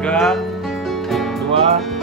3, 2, 1.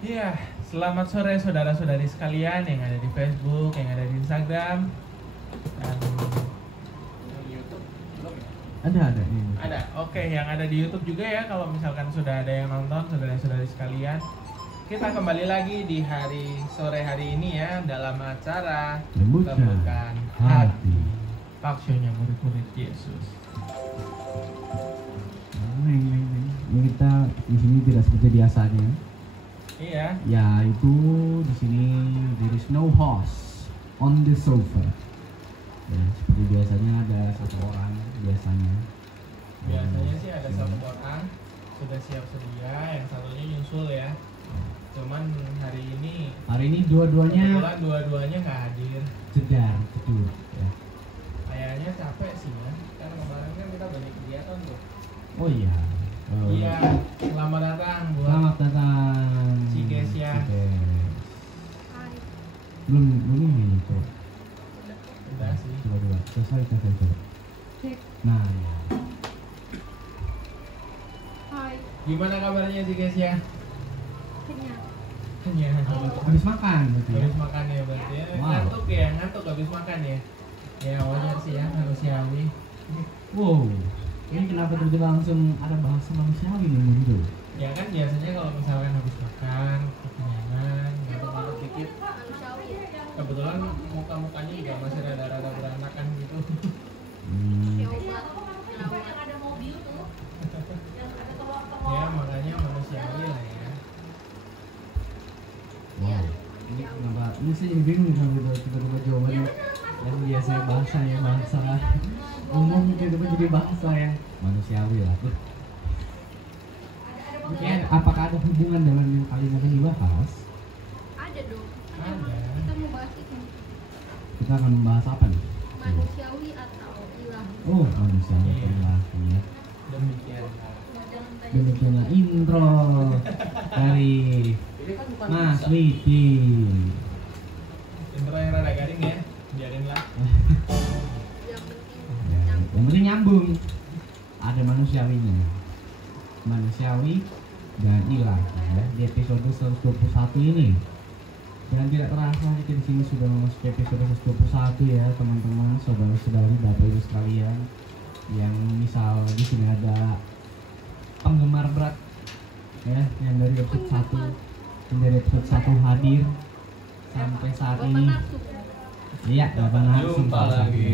Iya, selamat sore saudara-saudari sekalian yang ada di Facebook, yang ada di Instagram, dan di YouTube belum ya? Ada ini. Ada, oke, yang ada di YouTube juga ya. Kalau misalkan sudah ada yang nonton, saudara-saudari sekalian, kita kembali lagi di sore hari ini ya dalam acara Lembutkan Hati. Talkshow-nya murid-murid Yesus. Ini kita di sini tidak seperti biasanya. Iya. Ya itu di sini there is no host on the sofa. Ya, seperti biasanya ada satu orang biasanya. Biasanya sih ada satu orang sudah siap sedia, yang satunya nyusul ya. Cuman hari ini dua-duanya kebetulan dua-duanya nggak hadir. jedar tidur ya. Kayaknya capek sih ya. Kan kemarin kan kita banyak kegiatan tuh. Oh iya. Iya, selamat datang buat Selamat datang. Si Kesia. Belum ini coba. udah sih. Coba. Selesai. Cek. Nah, ya. Hai, Gimana kabarnya si Kesia? kenyang. Kenyang. Habis makan berarti ya. Habis makan ya berarti ya. Wow. Ngantuk habis makan ya. Ya wajar sih ya, manusiawi. Wow. Ini kenapa tiba-tiba langsung ada bahasa manusiawi nih muncul? Ya kan biasanya kalau misalkan habis makan, kekenyangan, ngantuk-ngantuk dikit. Manusiawi ya. Kebetulan muka-mukanya juga masih rada-rada beranakan gitu. Ya obat. Yang ada mobil tuh. Yang ada telur-telur. Ya makanya manusiawi lah ya. Wow. Ini kenapa? Ini saya jadi bingung kalau tiba-tiba jawabannya yang biasanya bahasa umum tiba-tiba jadi bahasa yang manusiawi lah. Ya, apakah ada hubungan dengan yang kalian akan dibahas? Ada dong. Kan Ada. emang kita mau bahas itu. Kita akan membahas apa nih? Manusiawi atau ilahi. Oh, manusiawi Iya. ilahi ya. Demikian. Jangan tanya. Demikianlah intro dari Mas Widi. Intro yang rada garing ya, biarin lah. Yang penting Ya, nyambung. yang penting nyambung. Ada manusiawinya. Manusiawi dan ilahi ya. Di episode 121 ini. Dan tidak terasa kita di sini sudah memasuki episode 121 ya, teman-teman, saudara-saudari, Bapak Ibu sekalian. Yang misal di sini ada penggemar berat ya, yang dari episode 1 hadir sampai saat Bapak ini. nafsu. Iya, Bapak Narsu. Jumpa lagi.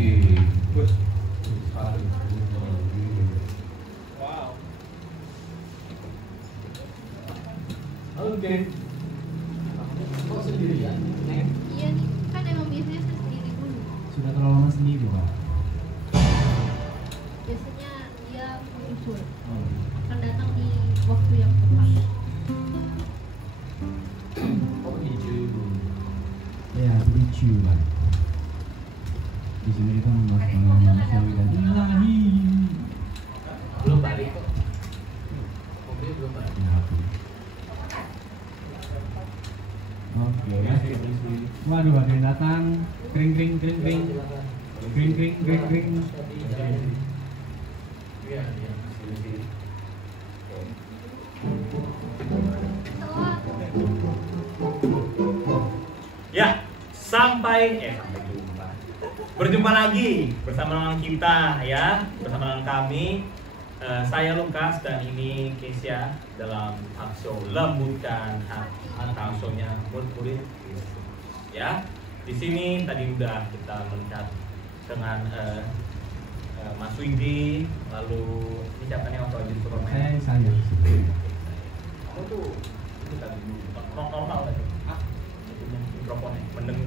Wow. Oke. Kok sendirian? Iya nih, kan emang biasanya saya sendiri dulu. Sudah terlalu lama sendiri, Pak. Biasanya dia menyusul. Akan datang di waktu yang tepat. Oh hijau. Ya, lucu Pak. Di sini kita membahas mengenai manusiawi dan ilahi. Belum balik kok. Mobil belum balik. Ya, oke. Oke ya. Waduh, ada yang datang. Kring. Iya, sini. Telat. Ya, sampai jumpa. Berjumpa lagi bersama dengan kita ya, bersama dengan kami. Saya Lukas dan ini Kesia dalam talkshow Lembutkan Hati, talkshow-nya murid-murid ya. Di sini tadi udah kita melihat dengan Mas Widi, lalu ini siapa nih waktu jadi Superman? Saya. Kamu tuh itu tadi normal aja. Itunya mikrofonnya mendeng.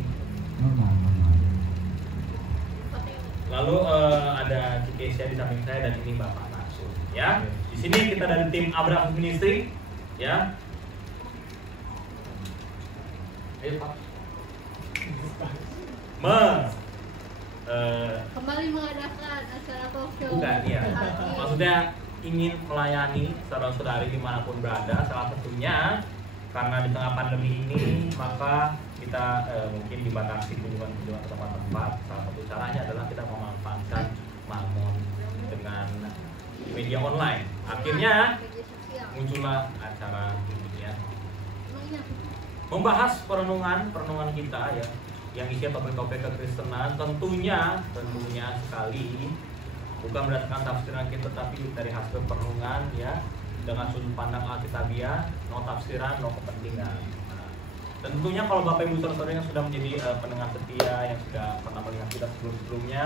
Normal. Lalu ada Cikesia di samping saya dan ini Bapak Narsu. Ya, di sini kita dari tim Abraham Ministry. Ya, Ayo Pak. Kembali mengadakan acara talk show. bukan ya. Hati. Maksudnya ingin melayani saudara-saudari dimanapun berada. Salah satunya karena di tengah pandemi ini maka kita mungkin dibatasi kunjungan-kunjungan ke tempat-tempat. Salah satu caranya adalah kita memanfaatkan Mamon dengan media online. Akhirnya Media sosial. muncullah acara ini ya. Emang ini apa membahas perenungan kita ya, yang isinya topik-topik kekristenan, tentunya sekali bukan berdasarkan tafsiran kita, tapi dari hasil perenungan ya, dengan sudut pandang Alkitabiah, no tafsiran, no kepentingan. Nah, tentunya kalau Bapak Ibu Saudara yang sudah menjadi pendengar setia, yang sudah pernah melihat kita sebelumnya,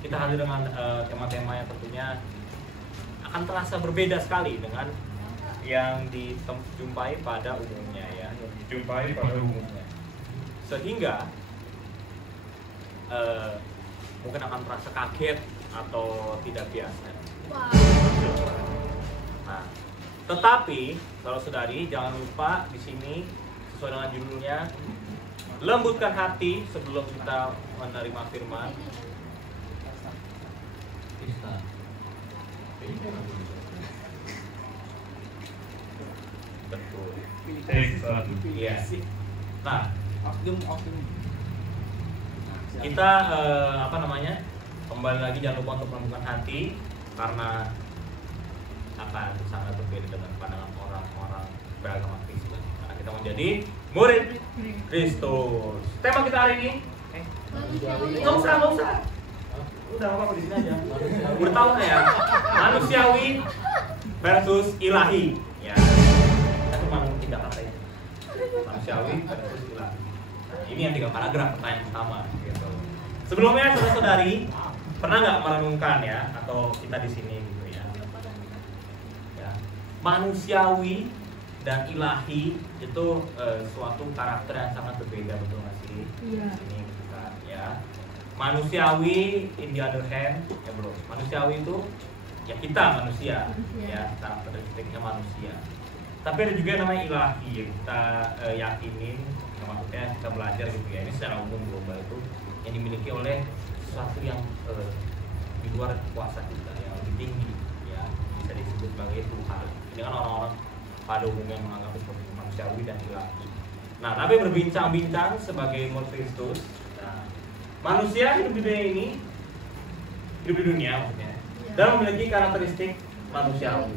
kita hadir dengan tema-tema yang tentunya akan terasa berbeda sekali dengan yang dijumpai pada umumnya ya, sehingga mungkin akan terasa kaget atau tidak biasa. Wah. Nah, tetapi kalau saudari jangan lupa di sini sesuai dengan judulnya, lembutkan hati sebelum kita menerima firman. Betul. Iya. Nah, kita kembali lagi, jangan lupa untuk melembutkan hati karena akan sangat berbeda dengan pandangan orang-orang beragama Kristen. Karena kita menjadi murid Kristus. Tema kita hari ini, nggak usah. Udah apa di sini aja. Udah tahu ya, manusiawi versus ilahi. Ya, kita cuma tidak kata itu. Manusiawi versus ilahi. Nah, ini yang 3 paragraf pertanyaan pertama. Gitu. Sebelumnya saudara-saudari pernah nggak merenungkan ya, atau kita di sini gitu ya, manusiawi dan ilahi itu suatu karakter yang sangat berbeda, betul nggak sih? Iya. Ini kita ya. Manusiawi in the other hand ya bro, manusiawi itu ya kita manusia. Ya, karakteristiknya manusia. Tapi ada juga yang namanya ilahi yang kita yakinin, maksudnya kita belajar gitu ya, ini secara umum global itu yang dimiliki oleh sesuatu yang di luar kuasa kita, yang lebih tinggi ya, bisa disebut sebagai Tuhan. Ini kan orang-orang pada umumnya menganggap seperti manusiawi dan ilahi. Nah, tapi berbincang-bincang sebagai murid Kristus, nah, manusia hidup di dunia ini, hidup di dunia maksudnya, dan memiliki karakteristik manusiawi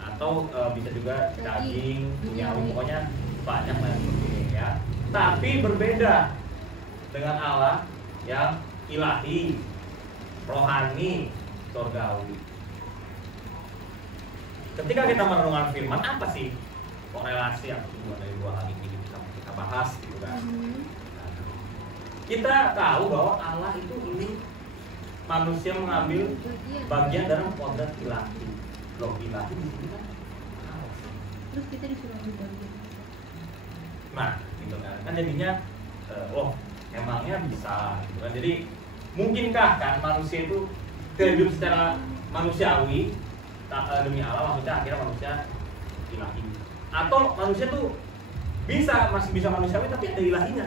atau bisa juga daging, duniawi, pokoknya banyak yang seperti ini ya. Tapi berbeda dengan Allah yang ilahi, rohani, surgawi. Ketika kita merenungkan firman, apa sih korelasi yang dari dua hal ini kita bahas gitu kan? Kita tahu bahwa Allah itu ini manusia mengambil bagian dalam kodrat ilahi. Loh, ilahi di sini kan? Terus kita disuruh ambil bagian. Nah, gitu kan jadinya, emangnya bisa gitu kan. Jadi mungkinkah kan manusia itu hidup secara manusiawi demi Allah, maksudnya akhirnya manusia ilahi, atau manusia tuh masih bisa manusiawi tapi ada ilahinya.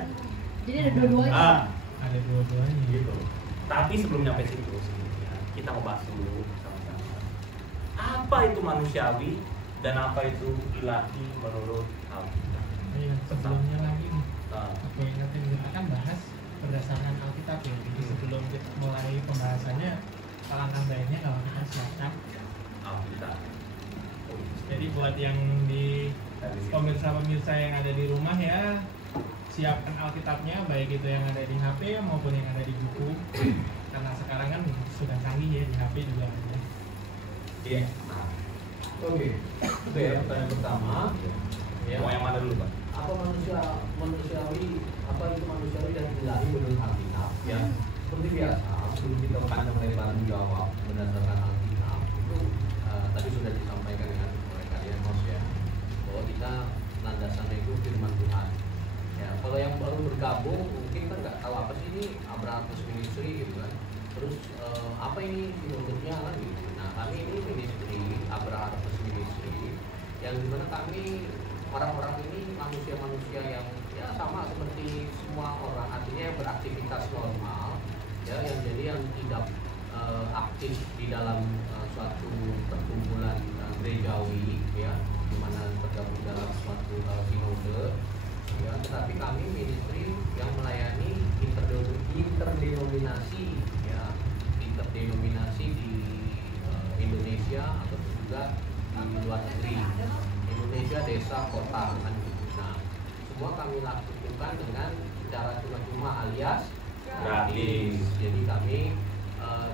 Jadi ada dua-duanya. Ada dua-duanya Gitu. Tapi sebelum nyampe situ kita mau bahas dulu sama-sama apa itu manusiawi dan apa itu ilahi menurut Alkitab. Iya, sebelumnya lagi nih. Nah, Oke, nanti kita akan bahas berdasarkan Alkitab ya. Jadi sebelum kita mulai pembahasannya, alangkah baiknya kalau kita siapkan. Alkitab. Jadi buat yang di pemirsa-pemirsa yang ada di rumah ya, siapkan Alkitabnya, baik itu yang ada di HP maupun yang ada di buku. Karena sekarang kan sudah canggih ya, di HP juga ada. Iya. Oke. Itu ya pertanyaan pertama. Ya. Mau yang mana dulu, Pak? Apa manusiawi, apa itu manusiawi dan ilahi menurut Alkitab? Ya. Seperti biasa, sebelum kita akan melebar menjawab berdasarkan Alkitab itu tadi sudah disampaikan oleh kalian Mas ya, bahwa kita landasannya itu firman Tuhan. Ya, kalau yang baru bergabung mungkin kan nggak tahu apa sih ini Abrahamus Ministry gitu kan. Terus apa ini bentuknya kan gitu. Nah, kami ini ministry Abrahamus Ministry yang dimana kami orang-orang ini manusia-manusia yang ya sama seperti semua orang, artinya yang beraktivitas normal ya, yang jadi yang tidak aktif di dalam suatu perkumpulan gerejawi ya, di mana tergabung dalam suatu sinode ya, tetapi kami ministry yang melayani interdenominasi ya, interdenominasi di Indonesia atau juga di luar negeri, Indonesia, desa, kota kan gitu. Nah, semua kami lakukan dengan cara cuma-cuma alias Gratis. Jadi kami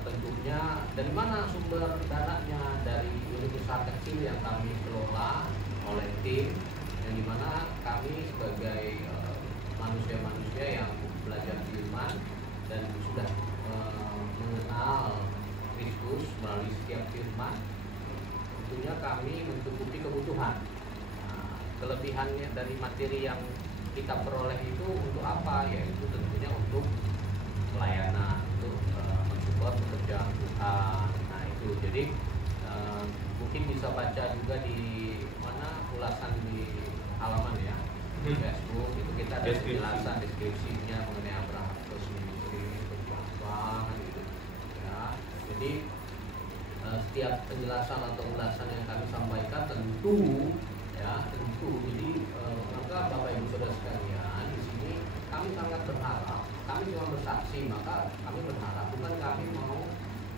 tentunya dari mana sumber dananya, dari unit usaha kecil yang kami kelola oleh tim, yang dimana kami sebagai manusia-manusia yang belajar firman dan sudah mengenal Kristus melalui setiap firman, tentunya kami mencukupi kebutuhan. Nah, kelebihannya dari materi yang kita peroleh itu untuk apa? Yaitu tentunya untuk pelayanan, untuk mensupport pekerjaan Tuhan. Nah itu, jadi mungkin bisa baca juga di mana ulasan di halaman ya, di Facebook itu kita ada penjelasan deskripsinya mengenai Abraham First Ministry berjuang gitu ya. Jadi setiap penjelasan atau ulasan yang kami sampaikan tentu ya, tentu. Jadi maka Bapak Ibu Saudara sekalian, di sini kami sangat berharap, kami cuma bersaksi, maka kami berharap bukan kami mau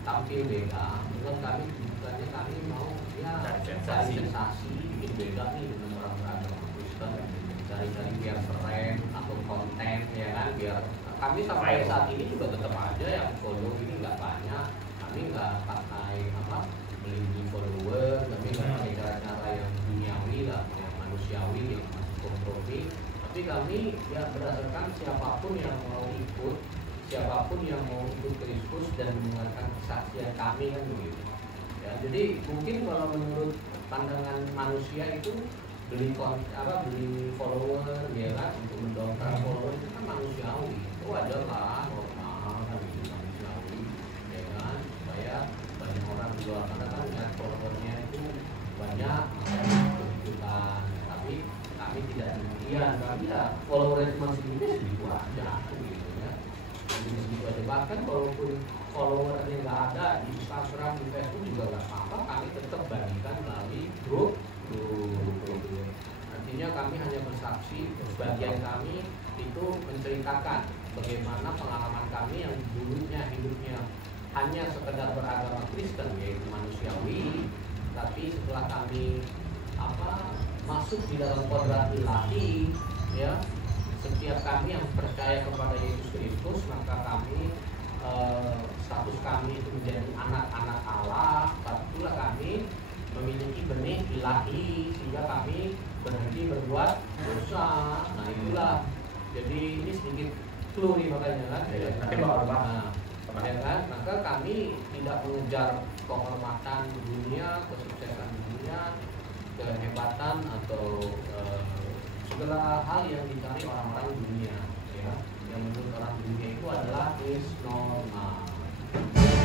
tampil beda, bukannya kami mau ya cari sensasi, bikin beda nih dengan orang beragama Kristen, cari-cari biar keren atau konten ya kan, biar kami sampai saat ini juga tetap aja yang follow ini nggak banyak, kami nggak pakai apa beli follower, kami nggak pakai cara-cara yang duniawi lah, yang manusiawi, yang masih kompromi. Tapi kami ya berdasarkan siapapun yang mau ikut, siapapun yang mau ikut Kristus dan mendengarkan kesaksian kami kan begitu. Ya, jadi mungkin kalau menurut pandangan manusia itu beli follower ya kan, untuk mendongkrak follower itu kan manusiawi, itu wajar lah, normal kan, itu manusiawi ya kan, supaya banyak orang juga karena kan ya, followernya itu banyak kebutuhan. Tapi kami tidak demikian, kami ya followernya cuma segitu aja gitu ya, segitu aja. Bahkan walaupun followernya nggak ada di Instagram, di Facebook juga nggak apa-apa, kami tetap bagikan melalui grup. Artinya kami hanya bersaksi, sebagian kami itu menceritakan bagaimana pengalaman kami yang dulunya hidupnya hanya sekedar beragama Kristen, yaitu manusiawi, tapi setelah kami masuk di dalam kodrat ilahi ya, setiap kami yang percaya kepada Yesus Kristus, maka kami status kami itu menjadi anak-anak Allah. Itulah kami memiliki benih ilahi sehingga kami berhenti berbuat dosa. Nah itulah, jadi ini sedikit clue nih makanya kan ya, kan? Maka kami tidak mengejar kehormatan dunia, kesuksesan dunia, kehebatan atau segala hal yang dicari orang-orang dunia ya, yang menurut orang dunia itu adalah is normal,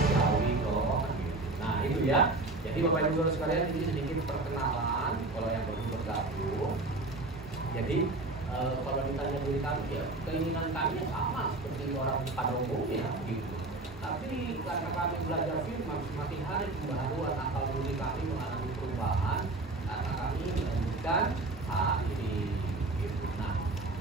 jauhi toh gitu. Nah itu ya, jadi Bapak Ibu Saudara sekalian, ini sedikit perkenalan kalau yang baru bergabung. Jadi kalau ditanya diri kami ya, keinginan kami sama seperti orang pada umumnya gitu. Tapi karena kami belajar firman, semakin hari pembaharuan akal budi kami mengalami perubahan karena kami melanjutkan ini gitu. Nah,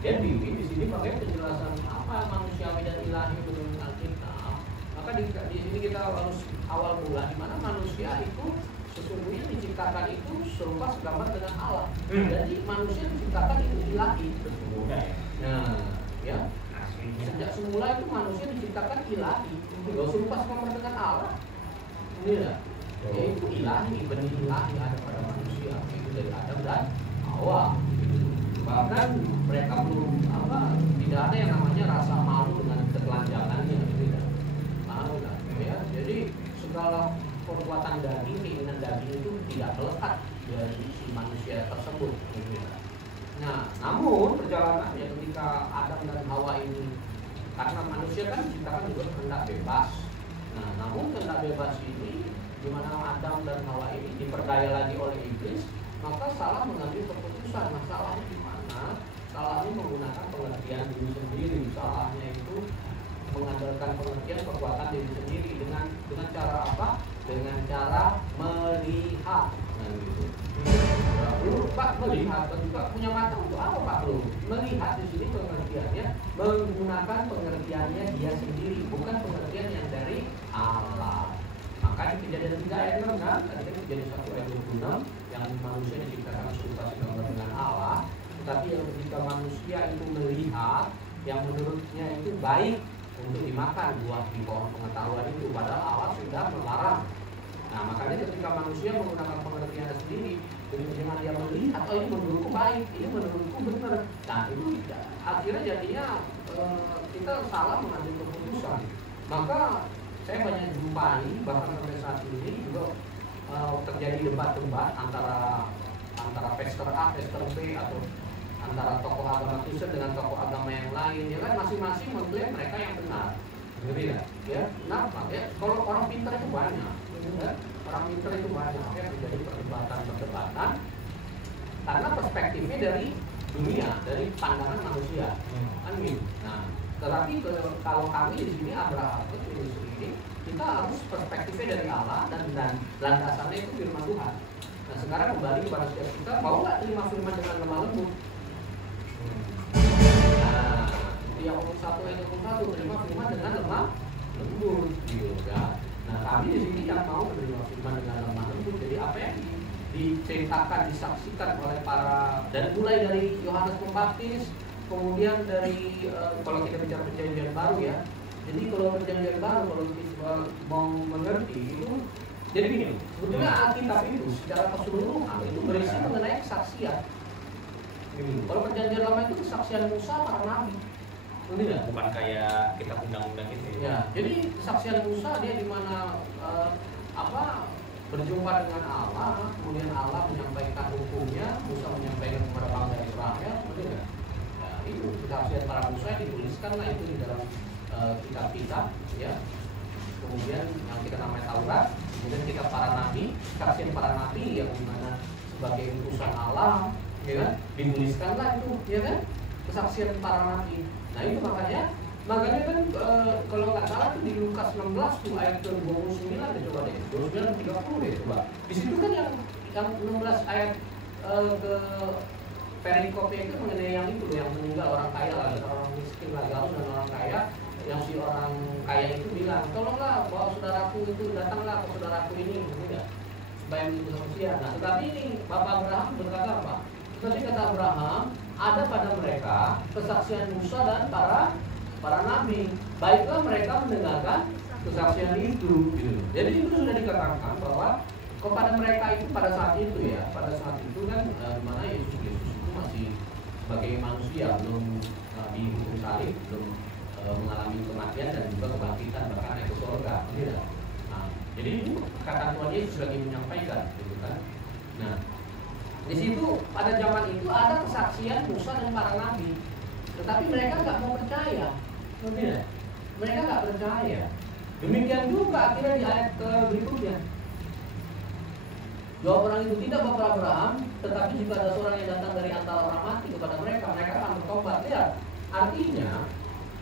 jadi di sini pakai penjelasan apa manusiawi dan ilahi menurut Alkitab. Maka di sini kita harus awal mula di mana manusia itu sesungguhnya diciptakan itu serupa segambar dengan Allah. Jadi manusia diciptakan itu ilahi. Nah, ya. Sejak semula itu manusia diciptakan ilahi, tidak serupa segambar dengan Allah. Ini ya, yaitu ilahi, benih ilahi ada pada manusia, itu dari Adam dan Hawa. Bahkan mereka belum tidak ada yang namanya rasa malu dengan ketelanjangannya, tidak malu lah. Ya, jadi segala perbuatan daging, keinginan daging itu tidak melekat dari si manusia tersebut. Nah, namun perjalanannya ketika Adam dan Hawa ini, karena manusia kan diciptakan juga kehendak bebas. Nah, namun kehendak bebas ini, di mana Adam dan Hawa ini diperdaya lagi oleh iblis, maka salah mengambil keputusan. Nah, salahnya di mana? Salahnya menggunakan pengertian diri sendiri. Salahnya itu mengandalkan pengertian perbuatan diri sendiri dengan cara apa? Dengan cara melihat. Nah, gitu. Lalu Pak melihat juga punya mata untuk apa Pak Lu? Melihat di sini pengertiannya menggunakan pengertiannya dia sendiri, bukan pengertian yang dari Allah. Maka di Kejadian 3 ayat 6 kan, tadi kan Kejadian 1 ayat 26 yang manusia diciptakan serupa segambar dengan Allah. Tapi yang ketika manusia itu melihat yang menurutnya itu baik untuk dimakan buah di pohon pengetahuan itu, padahal Allah sudah melarang. Nah, makanya ketika manusia menggunakan pengertiannya sendiri, dengan dia melihat, oh ini menurutku baik, ini menurutku benar. Nah, itu akhirnya jadinya kita salah mengambil keputusan. Maka saya banyak jumpai, bahkan sampai saat ini juga terjadi debat-debat antara pastor A, pastor B, atau antara tokoh agama Kristen dengan tokoh agama yang lain. Ya kan masing-masing mengklaim mereka yang benar. Gitu ya. Kenapa? Ya, kalau orang pintar itu banyak. Ya, orang pintar itu banyak. Ya, terjadi perdebatan karena perspektifnya dari dunia, dari pandangan manusia. Kan gitu. Nah, tetapi kalau kami di sini Abraham ini kita harus perspektifnya dari Allah dan landasannya itu firman Tuhan. Nah, sekarang kembali kepada setiap kita, mau nggak terima firman dengan lemah lembut? Nah, yang 1 ayat 21 terima firman dengan lemah lembut, gitu ya. Nah, kami di sini yang mau menerima firman dengan lemah lembut. Jadi apa yang diceritakan, disaksikan oleh para, dan mulai dari Yohanes Pembaptis, kemudian dari kalau kita bicara perjanjian baru ya. Jadi kalau perjanjian baru, kalau kita mau mengerti itu, jadi begini, sebetulnya Alkitab itu secara keseluruhan itu berisi mengenai kesaksian. Kalau perjanjian lama itu kesaksian Musa, para nabi. Bukan kayak kitab undang-undang itu. Ya, jadi kesaksian Musa dia di mana berjumpa dengan Allah, kemudian Allah menyampaikan hukumnya, Musa menyampaikan kepada bangsa Israel, betul nggak? Nah, itu kesaksian para Musa dituliskanlah itu di dalam kitab-kitab, ya. Kemudian yang kita namanya Taurat, kemudian kitab para nabi, kesaksian para nabi yang dimana sebagai utusan Allah, ya kan? Dituliskanlah itu, ya kan? Kesaksian para nabi. Nah itu makanya kan kalau nggak salah itu di Lukas 16 tuh ayat ke 29 deh, coba deh, 29 30 deh coba. Di situ kan yang 16 ayat ke perikopnya itu mengenai yang itu yang meninggal orang kaya lah, orang miskin lah, gaul dan orang kaya. Yang si orang kaya itu bilang, tolonglah bawa saudaraku itu, datanglah ke saudaraku ini, tidak supaya menjadi manusia. Nah tetapi ini Bapak Abraham berkata apa? Tetapi kata Abraham, ada pada mereka kesaksian Musa dan para nabi. Baiklah mereka mendengarkan kesaksian itu. Jadi itu sudah dikatakan bahwa kepada mereka itu pada saat itu ya, pada saat itu kan mana Yesus itu masih sebagai manusia, belum dihukum salib, belum mengalami kematian dan juga kebangkitan, bahkan naik ke surga. Nah, jadi itu kata Tuhan Yesus lagi menyampaikan, gitu kan. Nah, di situ pada zaman itu ada kesaksian Musa dan para nabi, tetapi mereka nggak mau percaya. Mereka nggak percaya. Demikian juga akhirnya di ayat berikutnya. Jawab orang itu, tidak Bapak Abraham, tetapi jika ada seorang yang datang dari antara orang mati kepada mereka akan bertobat. Ya, artinya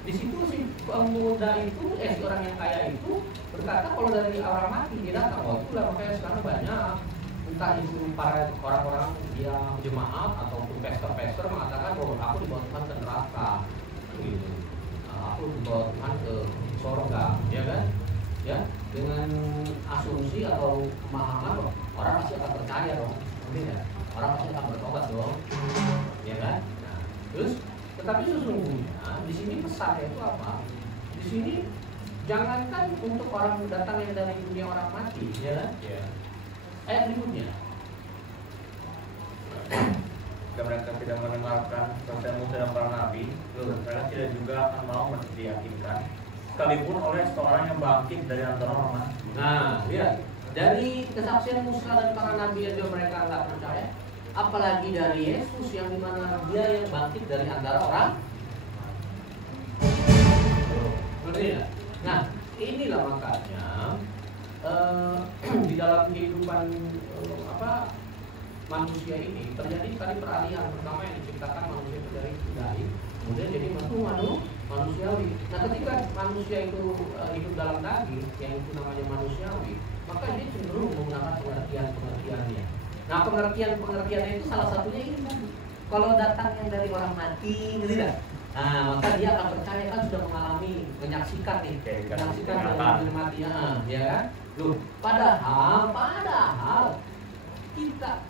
di situ si pemuda itu, si orang yang kaya itu berkata kalau dari orang mati dia datang. Oh itulah makanya sekarang banyak entah itu para orang-orang yang jemaat ataupun pastor-pastor mengatakan bahwa aku dibawa Tuhan ke neraka, gitu. Aku dibawa Tuhan ke surga, ya kan? Ya, dengan asumsi atau pemahaman orang pasti akan percaya dong, ya? Orang pasti akan bertobat dong, ya kan? Nah, terus tetapi sesungguhnya di sini pesannya itu apa? Di sini jangankan untuk orang datang yang dari dunia orang mati, ya kan? Ya. Ayat berikutnya. Jika mereka tidak mendengarkan kesaksian Musa dan para nabi, mereka tidak juga akan mau diyakinkan, sekalipun oleh seorang yang bangkit dari antara orang mati. Nah, lihat dari kesaksian Musa dan para nabi aja mereka nggak percaya, apalagi dari Yesus yang dimana dia yang bangkit dari antara orang. Nah, inilah makanya di dalam kehidupan manusia ini terjadi tadi peralihan pertama yang diciptakan manusia itu dari ilahi, kemudian jadi manusiawi. Nah, ketika manusia itu hidup dalam daging yang itu namanya manusiawi, maka dia cenderung menggunakan pengertiannya. Nah, pengertiannya itu salah satunya ini tadi. Kalau datang yang dari orang mati, tidak. Nah, maka dia akan percaya kan sudah menyaksikan nih, menyaksikan dari mati, ya kan? Loh, padahal kita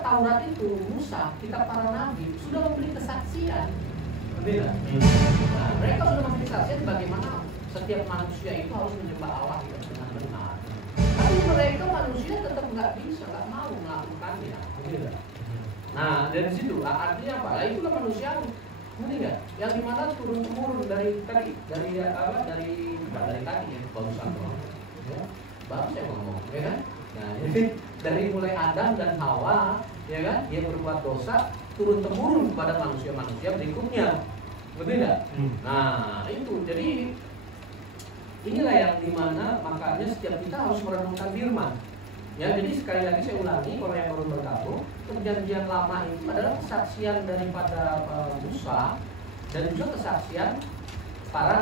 Taurat itu, Musa, kitab para nabi sudah memberi kesaksian. Benar. Nah, mereka sudah memberi kesaksian bagaimana setiap manusia itu harus menyembah Allah dengan benar. Tapi mereka manusia tetap nggak bisa, nggak mau melakukannya. Benar. Nah, dari situ artinya apa? Nah, itulah manusia. Ngerti nggak? Yang dimana turun temurun dari tadi ya, baru satu. Ya, baru saya ngomong, ya kan? Nah, jadi dari mulai Adam dan Hawa, ya kan? Dia berbuat dosa, turun temurun kepada manusia-manusia berikutnya. Betul nggak? Nah, itu jadi inilah yang dimana makanya setiap kita harus merenungkan firman. Ya, jadi sekali lagi saya ulangi, kalau yang baru bergabung, perjanjian lama itu adalah kesaksian daripada Musa dan juga kesaksian para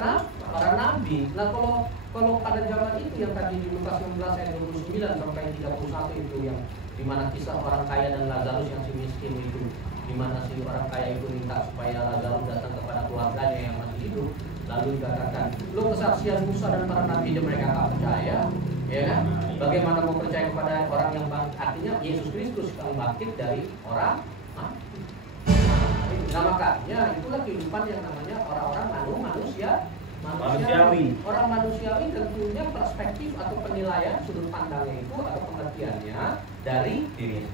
nabi. Nah, kalau pada zaman itu yang tadi di Lukas 16 ayat 29 sampai 31 itu yang dimana kisah orang kaya dan Lazarus yang si miskin itu, dimana si orang kaya itu minta supaya Lazarus datang kepada keluarganya yang masih hidup, lalu dikatakan, lo kesaksian Musa dan para nabi aja mereka nggak percaya. Ya kan? Bagaimana mau percaya kepada orang yang bangkit? Artinya Yesus Kristus yang bangkit dari orang mati. Nah, makanya itulah kehidupan yang namanya orang-orang manusiawi. Orang manusiawi tentunya perspektif atau penilaian sudut pandangnya itu atau pengertiannya dari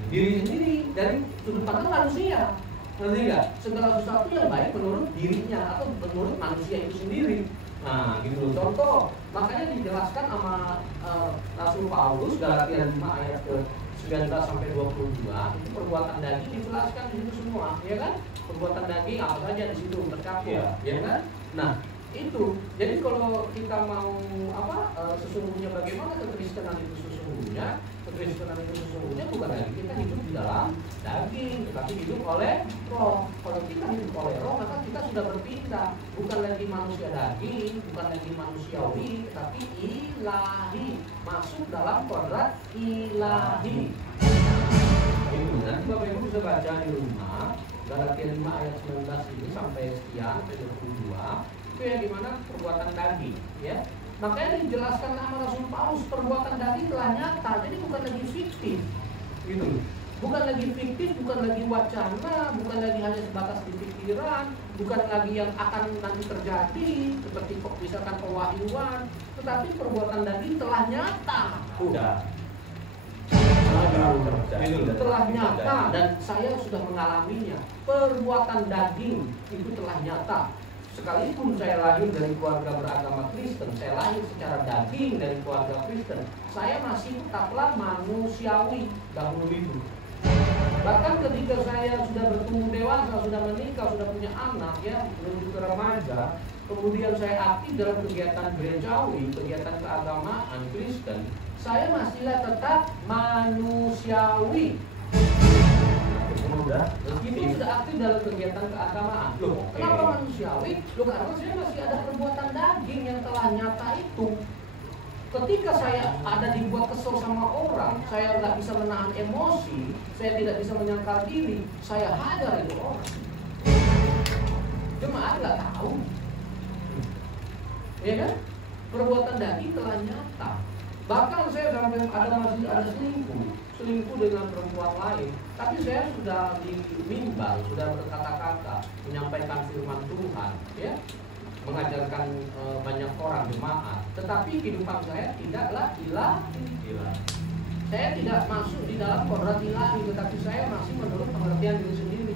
diri sendiri, dari sudut pandang manusia. Ngerti nggak? Segala sesuatu yang baik menurut dirinya atau menurut manusia itu sendiri. Nah, gitu loh. Contoh, makanya dijelaskan sama Rasul Paulus Galatia 5 ayat ke 19 sampai 22 itu perbuatan daging dijelaskan di situ semua, ya kan? Perbuatan daging apa saja di situ tercakup, ya kan? Nah, itu. Jadi kalau kita mau sesungguhnya bagaimana kekristenan itu sesungguhnya? Kekristenan itu sesungguhnya bukan lagi kita hidup di dalam daging, tetapi hidup oleh roh. Kalau kita hidup oleh roh, maka kita sudah berpindah, bukan lagi manusia daging, bukan lagi manusiawi, tapi ilahi, masuk dalam kodrat ilahi. Itu nanti Bapak Ibu bisa baca di rumah Galatia 5 ayat 19 ini sampai sekian sampai 22. Itu ya dimana perbuatan daging, ya. Makanya dijelaskan sama Rasul Paulus, perbuatan daging telah nyata, jadi bukan lagi fiktif, gitu. Bukan lagi fiktif, bukan lagi wacana, bukan lagi hanya sebatas di pikiran, bukan lagi yang akan nanti terjadi seperti misalkan pewahyuan, tetapi perbuatan daging telah nyata. Telah nyata dan saya sudah mengalaminya. Perbuatan daging itu telah nyata. Sekalipun saya lahir dari keluarga beragama Kristen, saya lahir secara daging dari keluarga Kristen, saya masih tetaplah manusiawi dahulu itu. Bahkan ketika saya sudah bertumbuh dewasa, sudah menikah, sudah punya anak, ya, menuju ke remaja, kemudian saya aktif dalam kegiatan gerejawi, kegiatan keagamaan Kristen, saya masihlah tetap manusiawi. Meskipun sudah aktif dalam kegiatan keagamaan. Loh, kenapa manusiawi? Loh, karena saya masih ada perbuatan daging yang telah nyata itu. Ketika saya ada dibuat kesel sama orang, saya nggak bisa menahan emosi, saya tidak bisa menyangkal diri, saya hajar itu orang. Jemaat nggak tahu, ya kan? Perbuatan daging telah nyata. Bahkan saya sampai masih ada selingkuh dengan perempuan lain, tapi saya sudah di mimbar, sudah berkata-kata, menyampaikan firman Tuhan, ya, mengajarkan banyak orang jemaat, tetapi kehidupan saya tidaklah ilahi. Saya tidak masuk di dalam kodrat ilahi, tetapi saya masih menurut pengertian diri sendiri.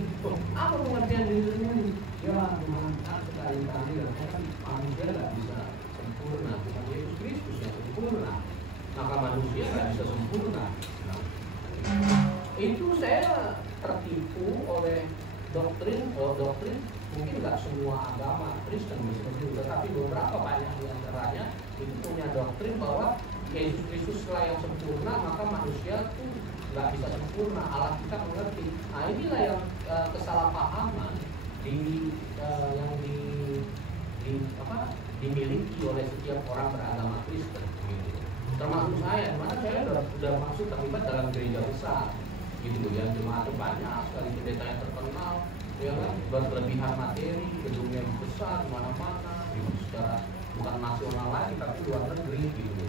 Apa pengertian diri sendiri? Ya, dimanfaatkan sekali-kali, kan manusia tidak bisa sempurna, bukan Yesus Kristus yang sempurna, maka manusia tidak bisa sempurna. Itu saya tertipu oleh doktrin mungkin nggak semua agama Kristen seperti itu, tetapi beberapa banyak di antaranya itu punya doktrin bahwa Yesus Kristus lah yang sempurna, maka manusia itu nggak bisa sempurna. Allah kita mengerti. Nah, inilah yang kesalahpahaman yang dimiliki oleh setiap orang beragama Kristen. Gitu. Termasuk saya, mana saya sudah masuk terlibat dalam gereja besar, gitu yang jemaat banyak sekali, pendetanya terkenal, ya kan, berlebihan materi, gedungnya besar, mana-mana, gitu, secara bukan nasional lagi tapi luar negeri, gitu,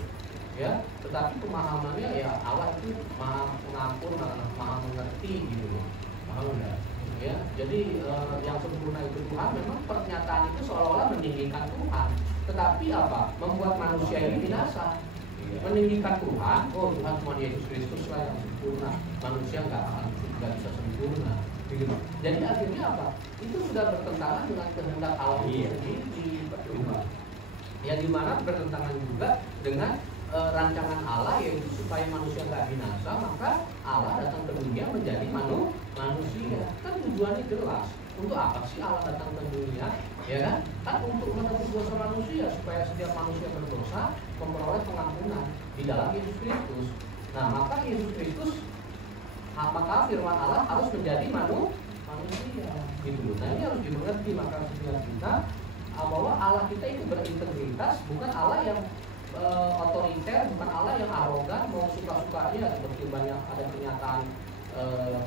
ya, tetapi pemahamannya ya Allah itu maha pengampun, maha mengerti gitu loh. Paham enggak? Ya, jadi yang sempurna itu Tuhan, memang pernyataan itu seolah-olah meninggikan Tuhan, tetapi apa? Membuat manusia ini binasa. Meninggikan Tuhan, oh Tuhan cuma Yesus Kristus lah yang sempurna, manusia nggak bisa sempurna. Gitu. Jadi akhirnya apa? Itu sudah bertentangan dengan kehendak Allah itu sendiri. Ya, dimana bertentangan juga dengan rancangan Allah, yaitu supaya manusia nggak binasa, maka Allah datang ke dunia menjadi manusia. Kan tujuannya jelas. Untuk apa sih Allah datang ke dunia? Ya kan? Kan untuk menebus dosa manusia, supaya setiap manusia berdosa memperoleh pengampunan di dalam Yesus Kristus. Nah, maka Yesus Kristus, maka firman Allah harus menjadi manusia. Gitu. Nah, ini harus dimengerti, maka setiap kita bahwa Allah kita itu berintegritas, bukan Allah yang otoriter, bukan Allah yang arogan, mau suka-sukanya. Seperti banyak ada pernyataan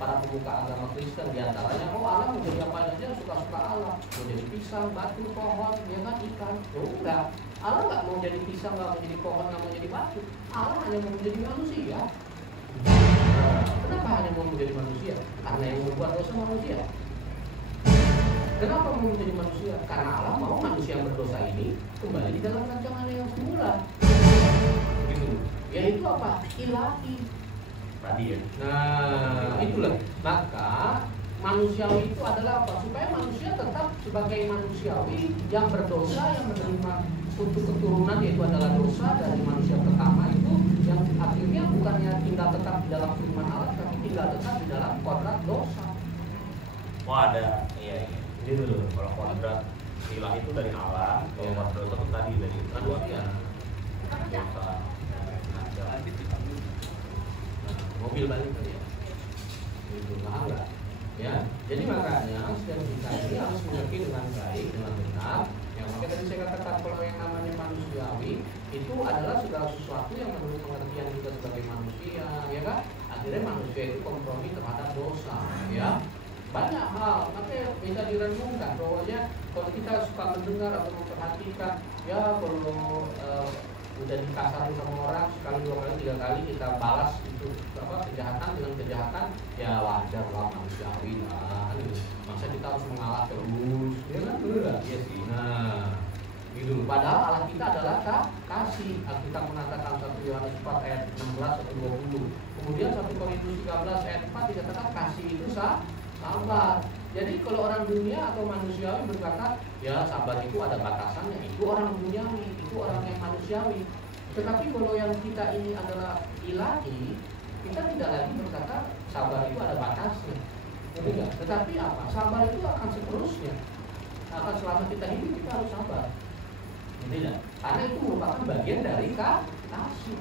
para pemuka agama Kristen, diantaranya, oh Allah mau jadi apa saja suka-suka Allah, mau jadi pisang, batu, pohon, ya kan, ikan. Oh enggak, Allah nggak mau jadi pisang, nggak mau jadi pohon, nggak mau jadi batu. Allah hanya mau menjadi manusia. Kenapa hanya mau menjadi manusia? Karena yang membuat dosa manusia. Kenapa mau menjadi manusia? Karena Allah mau manusia yang berdosa ini kembali di dalam rancangan yang semula. Gitu. Yaitu apa? Ilahi. Tadi ya. Nah, itulah. Maka manusiawi itu adalah apa? Supaya manusia tetap sebagai manusiawi yang berdosa, yang menerima untuk keturunan, yaitu adalah dosa dari manusia pertama itu, yang akhirnya bukannya tinggal tetap di dalam firman Allah, tapi tinggal tetap di dalam kodrat dosa. Oh ada, iya. Jadi dulu kalau kodrat ilah itu dari Allah, kalau kodrat dosa itu tadi dari manusia. Dosa. Mobil balik tadi ya. Itu mahal nggak? Ya. Jadi makanya setiap kita ini harus mengerti dengan baik, dengan benar. Yang makanya tadi saya katakan kalau yang namanya manusiawi itu adalah segala sesuatu yang menurut pengertian kita sebagai manusia, ya kan? Akhirnya manusia itu kompromi terhadap dosa, ya. Banyak hal, makanya bisa direnungkan bahwanya kalau kita suka mendengar atau memperhatikan, ya kalau udah dikasarin sama orang sekali, dua kali, tiga kali kita balas itu apa kejahatan dengan kejahatan, ya wajar lah, manusiawi lah. Masa kita harus mengalah terus, ya kan? Benar. Iya sih. Nah, gitu. Padahal Allah kita adalah kasih. Kita mengatakan 1 Yohanes 4 ayat 16 atau 20. Kemudian 1 Korintus 13 ayat 4 dikatakan kasih itu sabar. Jadi kalau orang dunia atau manusiawi berkata, ya sabar itu ada batasannya, itu orang duniawi, itu orang yang manusiawi. Tetapi kalau yang kita ini adalah ilahi, kita tidak lagi berkata sabar itu ada batasnya. Tidak. Tetapi apa? Sabar itu akan seterusnya. Akan selama kita hidup kita harus sabar. Tidak. Karena itu merupakan bagian dari kasih.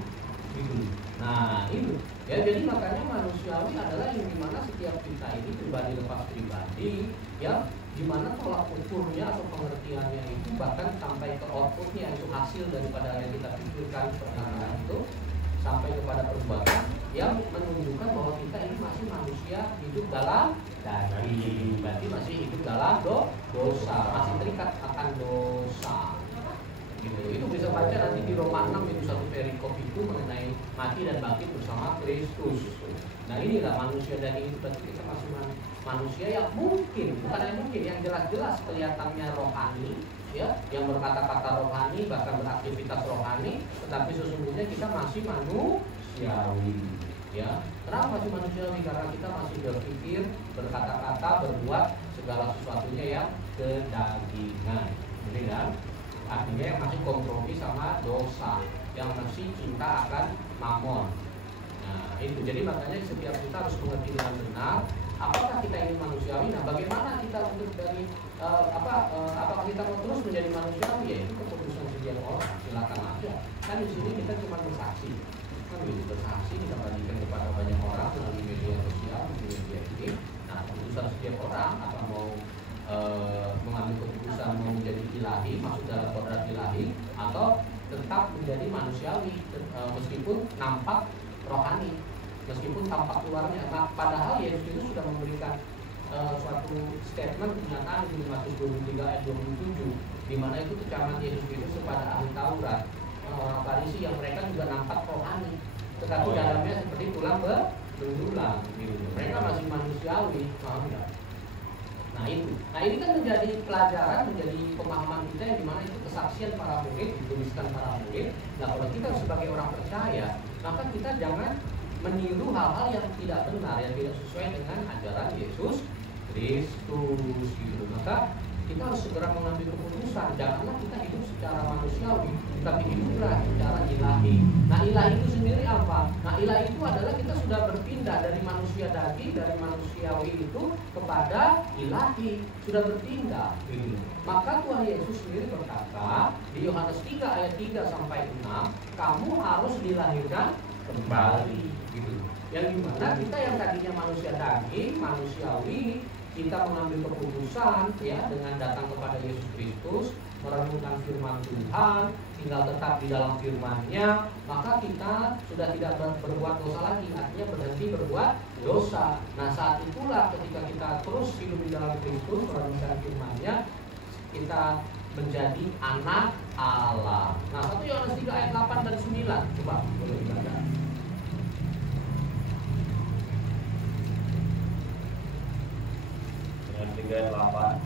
Gitu. Nah, itu. Ya, jadi makanya manusiawi adalah yang dimana setiap kita ini pribadi lepas pribadi, ya, dimana tolak ukurnya atau pengertiannya itu bahkan sampai ke outputnya, itu hasil daripada yang kita pikirkan sebenarnya itu sampai kepada perbuatan yang menunjukkan bahwa kita ini masih manusia hidup dalam daging, berarti masih hidup dalam dosa, masih terikat akan dosa. Gitu. Itu bisa baca nanti di Roma 6 itu satu perikop itu mengenai mati dan bangkit bersama Kristus. Nah inilah manusia dan ini berarti kita masih manusia yang mungkin, bukan yang mungkin, yang jelas-jelas kelihatannya rohani, ya, yang berkata-kata rohani bahkan beraktivitas rohani, tetapi sesungguhnya kita masih manusiawi. Ya, kenapa masih manusiawi? Karena kita masih berpikir, berkata-kata, berbuat segala sesuatunya yang kedagingan. Jadi kan? Artinya yang masih kompromi sama dosa, yang masih cinta akan mamon. Nah itu, jadi makanya setiap kita harus mengerti dengan benar apakah kita ini manusiawi. Nah bagaimana kita untuk dari apakah kita mau terus menjadi manusiawi? Ya itu keputusan setiap orang, silakan aja. Kan di sini kita cuma bersaksi, kan begitu, bersaksi kita bagikan kepada banyak orang melalui media sosial, media ini. Nah keputusan setiap orang apa mau mengambil keputusan mau menjadi ilahi, masuk dalam kodrat ilahi, atau tetap menjadi manusiawi meskipun nampak rohani, meskipun tampak luarnya. Nah, padahal Yesus itu sudah memberikan suatu statement pernyataan di Matius 23 ayat 27, di mana itu kecaman Yesus itu kepada ahli Taurat. orang Farisi yang mereka juga nampak rohani, tetapi dalamnya seperti tulang berulang gitu. Mereka masih manusiawi, paham nggak? Nah ini kan menjadi pelajaran, menjadi pemahaman kita yang dimana itu kesaksian para murid, dituliskan para murid. Nah kalau kita sebagai orang percaya, maka kita jangan meniru hal-hal yang tidak benar, yang tidak sesuai dengan ajaran Yesus Kristus gitu. Maka kita harus segera mengambil keputusan. Janganlah kita hidup secara manusiawi, tapi hiduplah secara ilahi. Nah ilahi itu sendiri apa? Nah ilahi itu adalah kita sudah berpindah dari manusia daging, dari manusiawi itu kepada ilahi, sudah berpindah. Maka Tuhan Yesus sendiri berkata di Yohanes 3 ayat 3 sampai 6, kamu harus dilahirkan kembali. Gitu. Yang dimana kita yang tadinya manusia daging, manusiawi, kita mengambil keputusan ya dengan datang kepada Yesus Kristus, merenungkan firman Tuhan, tinggal tetap di dalam firman-Nya, maka kita sudah tidak berbuat dosa lagi, artinya berhenti berbuat dosa. Nah saat itulah ketika kita terus hidup di dalam Kristus, merenungkan firman-Nya, kita menjadi anak Allah. Nah 1 Yohanes 3 ayat 8 dan 9, coba boleh dibaca. Ayat 8.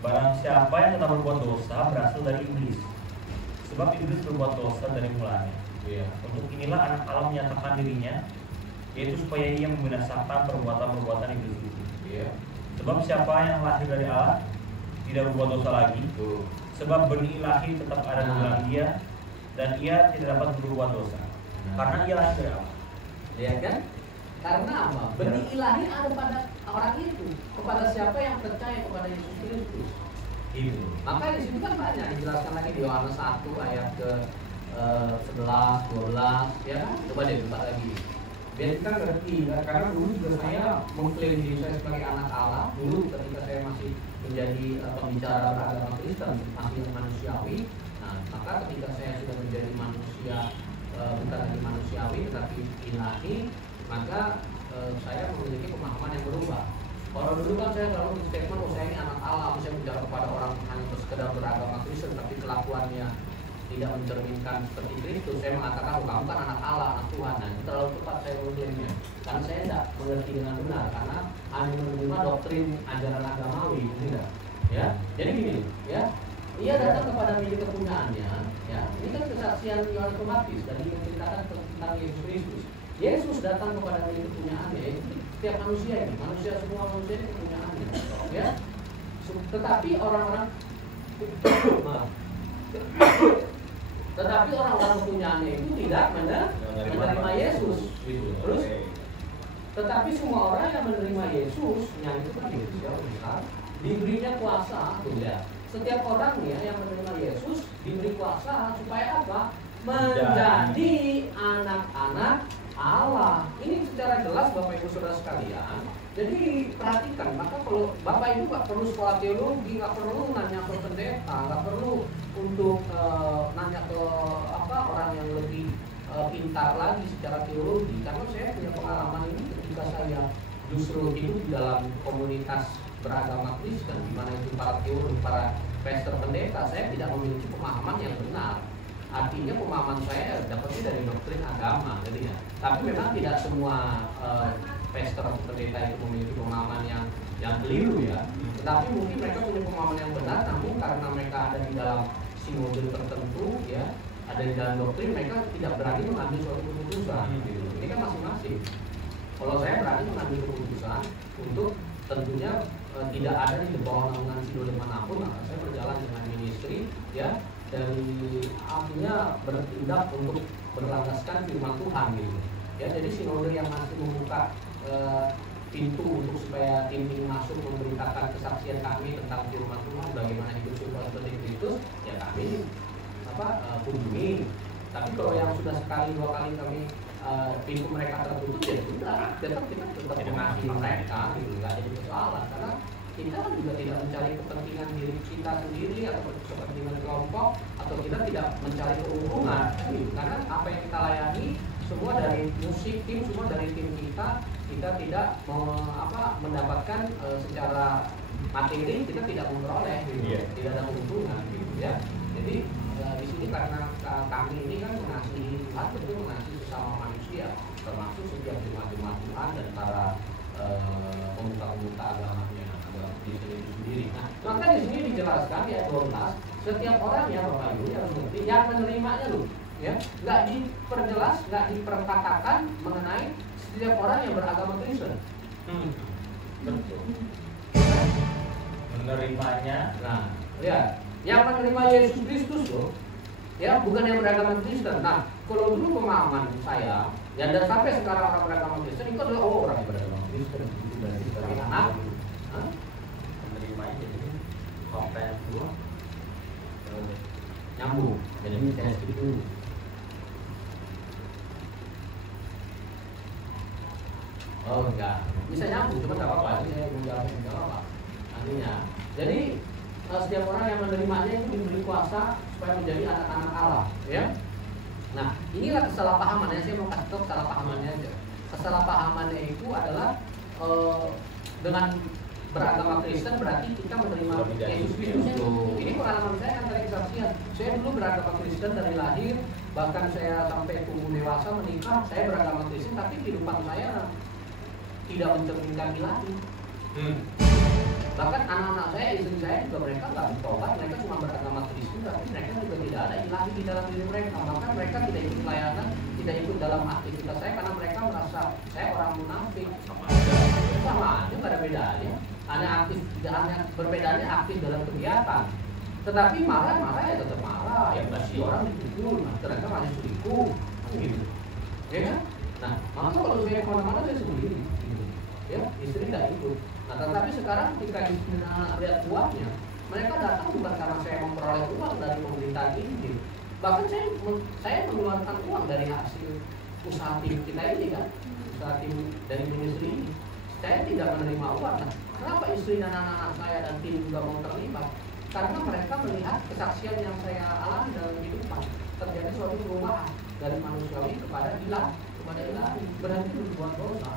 Barang siapa yang tetap berbuat dosa berasal dari iblis, sebab iblis berbuat dosa dari mulanya. Untuk inilah anak Allah menyatakan dirinya, yaitu supaya ia membinasakan perbuatan-perbuatan iblis itu. Sebab siapa yang lahir dari Allah tidak berbuat dosa lagi, sebab benih ilahi tetap ada di dalam dia, dan ia tidak dapat berbuat dosa, karena ia lahir dari Allah. Lihat kan? Karena apa? Benih ilahi ada pada orang itu, kepada siapa yang percaya kepada Yesus Kristus. Itu. Maka di sini kan banyak dijelaskan lagi di Yohanes 1 ayat ke 11, 12, ya kan? Coba deh buka lagi. Biar kita ngerti, karena dulu juga saya mengklaim diri saya sebagai anak Allah. Dulu ketika saya masih menjadi pembicara beragama Kristen, masih manusiawi. Nah, maka ketika saya sudah menjadi manusia, bukan lagi manusiawi tetapi ilahi, maka saya memiliki pemahaman yang berubah. Kalau dulu kan saya selalu statement, oh saya ini anak Allah, saya bicara kepada orang hanya sekedar beragama Kristen, tapi kelakuannya tidak mencerminkan seperti Kristus. Saya mengatakan, oh kamu kan anak Allah, anak Tuhan. Nah, itu terlalu tepat saya mengklaimnya, karena saya tidak mengerti dengan benar, karena hanya menerima doktrin ajaran agamawi, tidak. Ya, jadi gini, ya, ia datang kepada milik kepunyaannya. Ya, ini kan kesaksian yang otomatis dari menceritakan tentang Yesus Kristus. Yesus datang kepada milik kepunyaannya, itu setiap manusia ini, semua manusia ini kepunyaannya, ya. Tetapi orang-orang kepunyaannya itu tidak menerima Yesus. Terus, tetapi semua orang yang menerima Yesus, yang itu kan besar, diberinya kuasa, ya. Setiap orang ya yang menerima Yesus diberi kuasa supaya apa? Menjadi anak-anak Allah. Ini secara jelas Bapak Ibu Saudara sekalian. Jadi perhatikan, maka kalau Bapak Ibu nggak perlu sekolah teologi, nggak perlu nanya ke pendeta, nggak perlu untuk nanya ke orang yang lebih pintar lagi secara teologi. Karena saya punya pengalaman ini ketika saya justru hidup di dalam komunitas beragama Kristen, di mana itu para teolog, para pastor pendeta, saya tidak memiliki pemahaman yang benar. Artinya pemahaman saya dapatnya dari doktrin agama, jadinya. Tapi memang tidak semua pastor atau pendeta itu memiliki pemahaman yang keliru ya. Tetapi mungkin mereka punya pemahaman yang benar, namun karena mereka ada di dalam sinode tertentu ya, ada di dalam doktrin, mereka tidak berani mengambil suatu keputusan. Gitu. Ini kan masing-masing. Kalau saya berani mengambil keputusan untuk tentunya tidak ada di bawah naungan sinode manapun, maka saya berjalan dengan ministry ya. Dan artinya bertindak untuk berlandaskan firman Tuhan gitu. Ya, jadi sinode yang masih membuka pintu untuk supaya tim ini masuk memberitakan kesaksian kami tentang firman Tuhan, bagaimana hidup seperti Kristus, ya kami kunjungi. Tapi kalau yang sudah sekali dua kali kami pintu mereka tertutup, ya sudah, kita tetap mengasihi mereka, gitu, nggak jadi persoalan karena kita kan juga tidak mencari kepentingan diri kita sendiri atau kepentingan kelompok, atau kita tidak mencari keuntungan gitu. Karena apa yang kita layani semua dari musik tim, semua dari tim kita tidak mendapatkan secara materi kita tidak memperoleh, gitu. Iya. Tidak ada keuntungan, gitu ya. Jadi di sini karena kami ini kan mengasihi Tuhan, tentu mengasihi sesama manusia, termasuk setiap jemaat-jemaat Tuhan dan para pemuka-pemuka agamanya, agama Kristen itu sendiri. Nah, maka di sini dijelaskan ya 12, setiap orang yang Bapak Ibu harus ngerti yang menerimanya loh, ya, nggak diperjelas, nggak diperkatakan mengenai setiap orang yang beragama Kristen. Betul. Menerimanya. Nah, ya, yang menerima Yesus Kristus loh, ya, bukan yang beragama Kristen. Nah, kalau dulu pemahaman saya, ya, dan sampai sekarang orang beragama Kristen itu adalah orang yang beragama Kristen, itu berarti sebagai anak. Hah? Menerimanya jadi compare dua. Nyambung. Jadi ini saya skip dulu. Oh enggak, bisa nyambung, cuma nggak apa-apa. Ini saya menjawab enggak apa-apa. Artinya, jadi setiap orang yang menerimanya itu diberi kuasa supaya menjadi anak-anak Allah, ya. Nah, inilah kesalahpahaman ya, saya mau kasih tahu kesalahpahamannya aja. Kesalahpahamannya itu adalah dengan beragama Kristen berarti kita menerima Yesus Kristus. Ini pengalaman saya kan dari kesaksian. Saya dulu beragama Kristen dari lahir, bahkan saya sampai tumbuh dewasa menikah, saya beragama Kristen, tapi kehidupan saya tidak mencerminkan ilahi. Bahkan anak-anak saya, istri saya juga mereka nggak bertobat, mereka cuma beragama Kristen, tapi mereka juga tidak ada ilahi di dalam diri mereka. Bahkan mereka tidak ikut pelayanan, tidak ikut dalam aktivitas saya karena mereka merasa saya orang munafik. Sama aja, nggak ada bedanya. Hanya aktif, hanya perbedaannya aktif dalam kegiatan. Tetapi marah-marah ya tetap marah. Ya pasti orang dipukul, ternyata masih selingkuh, gitu. Ya kan? Nah, maka kalau saya kemana-mana saya sendiri. Ya, istri tidak ikut. Nah, tetapi sekarang ketika istri dan anak lihat uangnya, mereka datang bukan karena saya memperoleh uang dari pemerintahan ini. Bahkan saya mengeluarkan uang dari hasil usaha tim kita ini kan, usaha tim dari ministry ini. Saya tidak menerima uang. Nah, kenapa istri dan anak-anak saya dan tim juga mau terlibat? Karena mereka melihat kesaksian yang saya alami dalam kehidupan, terjadi suatu perubahan dari manusiawi kepada ilahi, berarti berbuat dosa.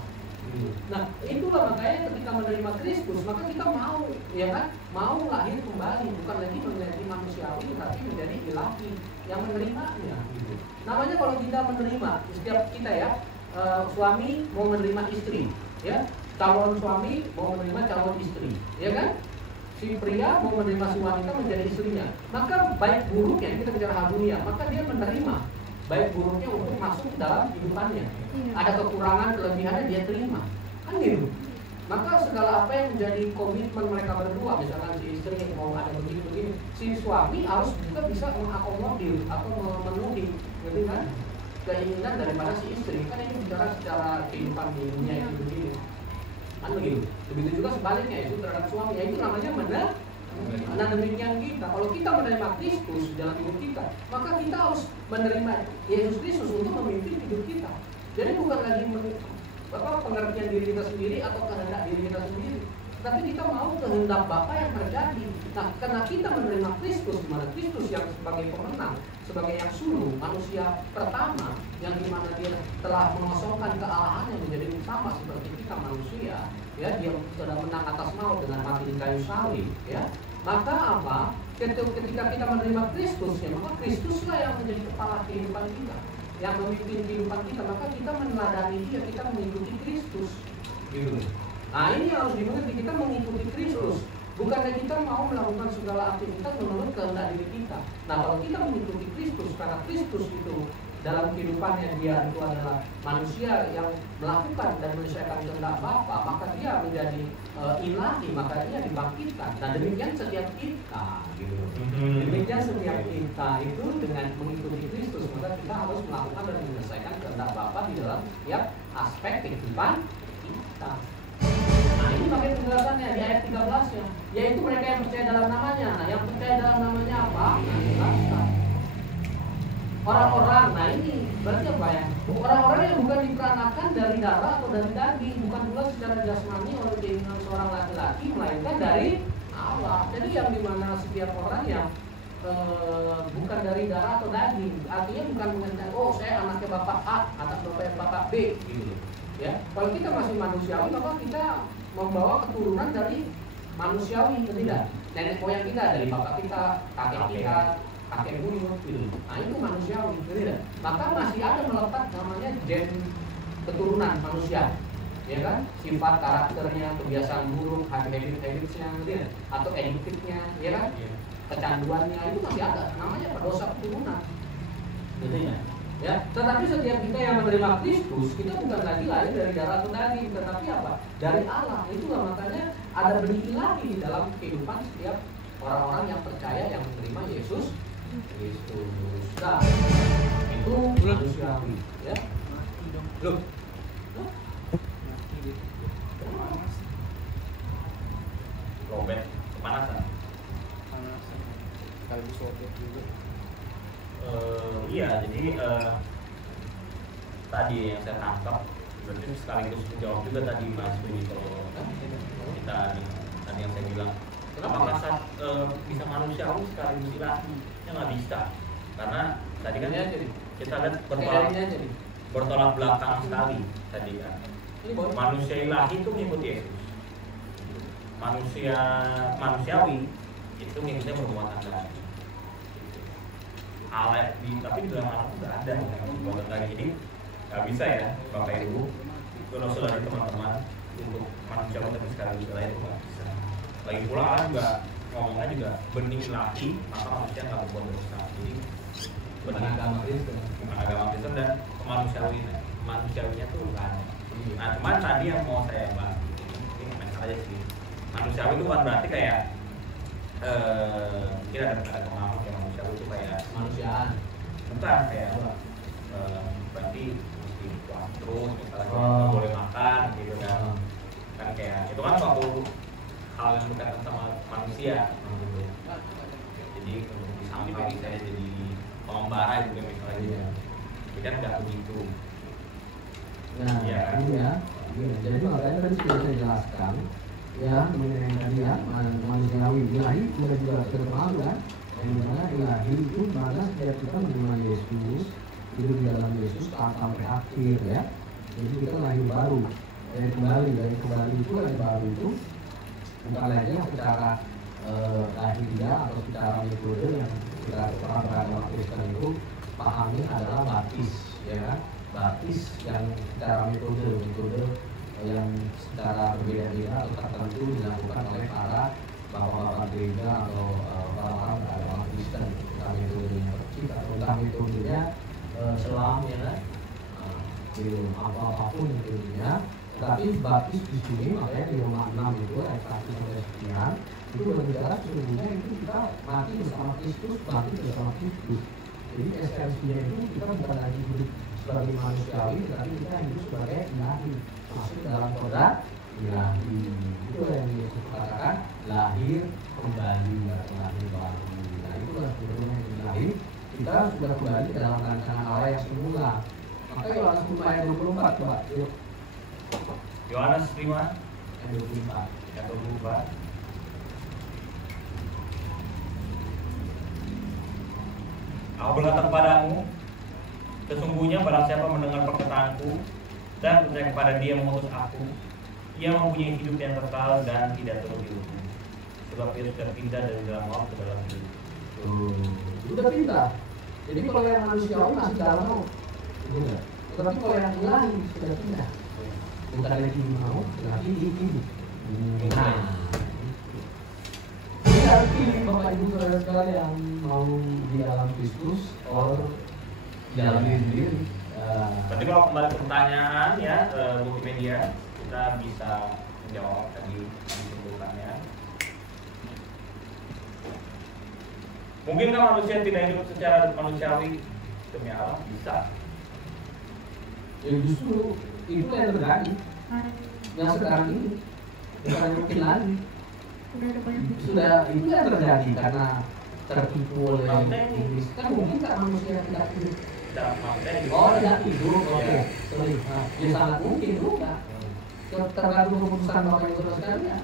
Nah, itulah makanya ketika menerima Kristus, maka kita mau, ya kan, mau lahir kembali, bukan lagi menjadi manusiawi, tapi menjadi ilahi yang menerimanya. Namanya kalau kita menerima, setiap kita ya, suami mau menerima istri, ya, calon suami mau menerima calon istri, ya kan? Si pria mau menerima si wanita menjadi istrinya. Maka baik buruknya, kita bicara hal dunia, maka dia menerima baik buruknya untuk masuk dalam kehidupannya. Ada kekurangan, kelebihannya dia terima, kan gitu. Maka segala apa yang menjadi komitmen mereka berdua, misalkan si istri mau ada begini-begini, si suami harus juga bisa mengakomodir atau memenuhi, gitu kan, keinginan daripada si istri. Kan ini bicara secara kehidupan di dunia itu begini, kan begitu. Begitu juga sebaliknya itu terhadap suami, ya itu namanya benar. Nah demikian kita, kalau kita menerima Kristus dalam hidup kita, maka kita harus menerima Yesus Kristus untuk memimpin hidup kita. Jadi bukan lagi pengertian diri kita sendiri atau kehendak diri kita sendiri, tapi kita mau kehendak Bapa yang terjadi. Nah, karena kita menerima Kristus, dimana Kristus yang sebagai pemenang, sebagai yang sulung, manusia pertama, yang dimana dia telah mengosongkan kealahannya menjadi sama seperti kita manusia, ya, dia sudah menang atas maut dengan mati di kayu salib, ya. Maka apa? Ketika kita menerima Kristus, ya, maka Kristuslah yang menjadi kepala kehidupan kita, yang memimpin kehidupan kita. Maka kita meneladani dia, kita mengikuti Kristus, gitu. Nah ini harus dimengerti, kita mengikuti Kristus, bukannya kita mau melakukan segala aktivitas menurut kehendak diri kita. Nah kalau kita mengikuti Kristus, karena Kristus itu dalam kehidupannya dia itu adalah manusia yang melakukan dan menyelesaikan kehendak Bapa, maka dia menjadi ilahi, maka dia dibangkitkan. Nah demikian setiap kita, gitu. Demikian setiap kita itu dengan mengikuti Kristus, maka kita harus melakukan dan menyelesaikan kehendak Bapa di dalam setiap aspek kehidupan kita. Nah ini pakai penjelasannya di ayat 13-nya, yaitu mereka yang percaya dalam namanya. Nah yang percaya dalam namanya apa? Nah, orang-orang, nah ini berarti apa ya? Orang-orang yang bukan diperanakan dari darah atau dari daging, bukan pula secara jasmani oleh keinginan seorang laki-laki, melainkan dari Allah. Jadi yang dimana setiap orang yang bukan dari darah atau daging, artinya bukan mengenai oh saya anaknya bapak A, anak bapak B, gitu. Ya, kalau kita masih manusiawi, maka kita membawa keturunan dari manusiawi, tidak? Nenek moyang kita dari bapak kita, kakek kita, kakek buyut gitu. Nah itu manusiawi, tidak? Maka masih ada melekat namanya gen keturunan manusia, ya kan? Sifat karakternya, kebiasaan buruk, habit-habitsnya, tidak? Atau eduktifnya, ya kan? Kecanduannya itu masih ada, namanya dosa keturunan, gitu ya. Ya, tetapi setiap kita yang menerima Kristus, kita bukan lagi lahir dari darah atau daging, tetapi apa? Dari Allah. Itulah makanya ada benih ilahi dalam kehidupan setiap orang-orang yang percaya yang menerima Yesus Kristus. Nah, itu manusiawi, ya. Loh. Robert, kepanasan. Kalau sesuatu juga. Iya, jadi tadi yang saya tangkap berarti sekaligus menjawab juga tadi Mas Budi kalau kita tadi yang saya bilang apakah bisa manusiawi sekaligus ilahi? Ya nggak bisa, karena tadi kan kita lihat bertolak belakang sekali tadi kan. Manusia ilahi itu mengikuti Yesus, manusiawi itu mengikuti perbuatan tadi. Alat tapi di dalam alat nggak ada buatan lagi, jadi nggak bisa ya Bapak Ibu kalau sudah ada teman-teman untuk manusia tapi sekarang juga itu nggak bisa. Lagi pula alat juga ngomongnya juga benih ilahi, maka manusia nggak berbuat dosa. Jadi benih agama Kristen dan manusiawinya tuh bukan. Nah cuman tadi yang mau saya bahas ini aja sih, manusiawi itu bukan berarti kayak mungkin ada pengalaman yang manusiawi itu kayak Manusiaan. bukan kayak berarti mesti puas terus misalnya nggak boleh makan gitu kan kayak itu kan suatu hal yang berkaitan sama manusia gitu. Jadi sampai saya jadi pengembara juga misalnya tapi kan nggak begitu. Nah, ya. Jadi makanya tadi sudah saya jelaskan ya mengenai tadi ya manusiawi ilahi sudah juga terkenal kan, yang dimana ilahi itu mana setiap kita menerima Yesus hidup di dalam Yesus sampai akhir ya. Jadi kita lahir baru dari kembali itu lahir baru itu bukan lagi secara lahiriah atau secara metode yang kita orang beragama Kristen itu pahami adalah baptis ya kan, baptis yang secara metode yang secara berbeda-beda atau tertentu dilakukan oleh para bapak-bapak gereja atau orang-orang beragama Kristen, entah metodenya percik atau entah metodenya selam ya kan, apapun metodenya. Tapi baptis di sini makanya di Roma 6 itu ayat 1 sampai 9 itu berbicara sesungguhnya itu kita mati bersama Kristus, bangkit bersama Kristus. Jadi esensinya itu kita bukan lagi hidup sebagai manusiawi, tetapi kita hidup sebagai ilahi, masuk dalam kodrat ilahi. Itu yang Yesus katakan lahir kembali, lahir baru. Nah itulah sebenarnya yang ilahi. Kita sudah kembali ke dalam rancangan Allah yang semula. Maka Yohanes 5 ayat 24 coba yuk. Yohanes 5 ayat 24. Aku berkata kepadamu, sesungguhnya barang siapa mendengar perkataanku dan percaya kepada Dia yang mengutus aku, ia mempunyai hidup yang kekal dan tidak turun dihukum. Sebab ia sudah pindah dari dalam maut ke dalam hidup. Sudah pindah. Jadi kalau yang manusiawi masih dalam maut, tetapi kalau yang ilahi sudah pindah. Bukan lagi maut, tetapi hidup. Nah, kita pilih Bapak Ibu saudara sekalian yang mau di dalam Kristus atau di dalam diri sendiri. Berarti kalau kembali ke pertanyaan ya Wikipedia, kita bisa menjawab tadi disebutkannya. Mungkinkah manusia tidak hidup secara manusiawi demi Allah? Bisa. Ya justru itu yang terjadi. Yang sekarang ini bukan mungkin lagi. Sudah itu yang terjadi karena tertipu oleh iblis. Kan mungkin tak manusia tidak hidup. Oh tidak hidup, oke. Sorry. Ya sangat mungkin juga. Tergantung keputusan Bapak Ibu saudara sekalian.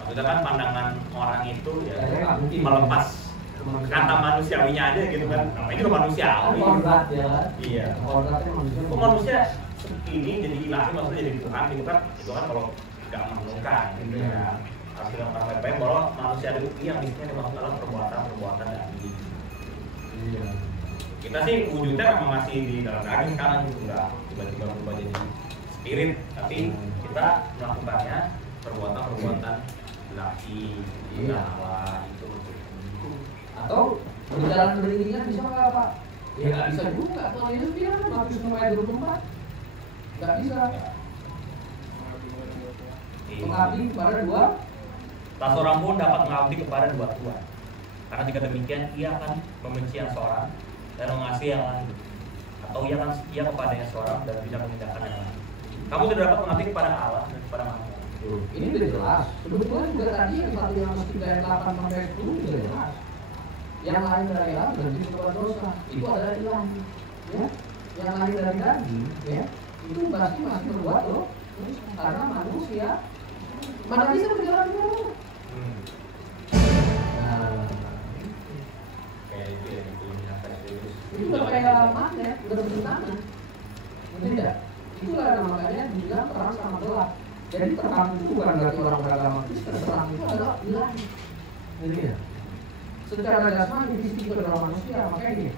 Maksudnya kan pandangan orang itu ya melepas kata manusiawinya aja gitu kan. Namanya juga manusiawi. Kodrat ya. Iya. Kodratnya manusia. Kok manusia ini jadi ilahi maksudnya jadi Tuhan gitu kan? Itu kan kalau nggak menentukan gitu ya. hasil yang orang baik bahwa manusia itu yang di sini dimaksud adalah perbuatan daging. Iya. Kita sih wujudnya memang masih di dalam daging sekarang gitu, enggak tiba-tiba berubah jadi spirit, tapi kita melakukannya perbuatan ilahi, Iya. Allah itu. Atau berjalan beriringan bisa nggak Pak? Ya nggak bisa juga. Kalau Yesus bilang kan Matius 6 ayat 24 nggak bisa. Mengabdi kepada dua. Tak seorang pun dapat mengabdi kepada dua tuan. Karena jika demikian ia akan membenci yang seorang dan mengasihi yang lain, atau ia akan setia kepada yang seorang dan tidak meninggalkan yang lain. Kamu tidak dapat mengabdi kepada Allah dan kepada manusia. Ini sudah jelas. Sebetulnya juga tadi yang 1 Yohanes 3 ayat 8 sampai 10 sudah jelas. Yang lain dari Allah berarti kepada dosa. Itu adalah ilahi. Ya. Yang lain dari daging, ya, itu pasti masih berbuat loh. Karena manusia mana bisa berjalan ke Allah. Nah, Kayak itu ya, itu udah kayak magnet, udah bertentangan. Ngerti tidak? Itulah makanya dibilang terang sama gelap. Jadi terang itu bukan berarti orang beragama Kristen, terang itu adalah ilahi. Ngerti ya? Secara jasmani fisik adalah manusia, makanya gini.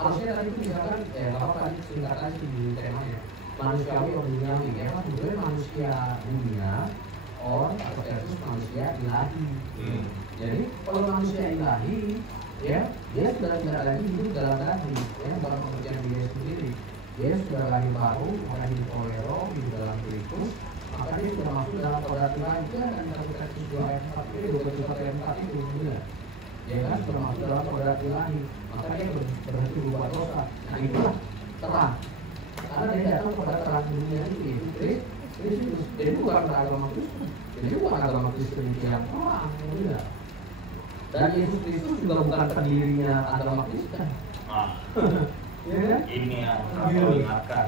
Harusnya tadi itu misalkan, kalau tadi singkatan sih di temanya manusiawi atau duniawi, ya kan sebenarnya manusia dunia atau versus manusia ilahi. Jadi kalau manusia ilahi, ya dia sudah tidak lagi hidup dalam daging, ya dalam pengertian dia sendiri. Dia sudah lahir baru, lahir oleh Roh, hidup dalam Kristus, maka dia sudah masuk dalam kodrat ilahi. Itu kan dalam Korintus 2 ayat 4 itu, 21 ayat 4 itu, benar. Dia kan sudah masuk dalam kodrat ilahi, maka dia berhenti berbuat dosa. Nah itulah terang. Karena dia datang kepada terang dunia itu, yaitu Kristus. Jadi bukan agama Kristen. Jadi bukan agama Kristen yang terang, tidak. Dan Yesus Kristus juga bukan pendirinya agama Kristen. Ya kan? Ini yang harus diingatkan.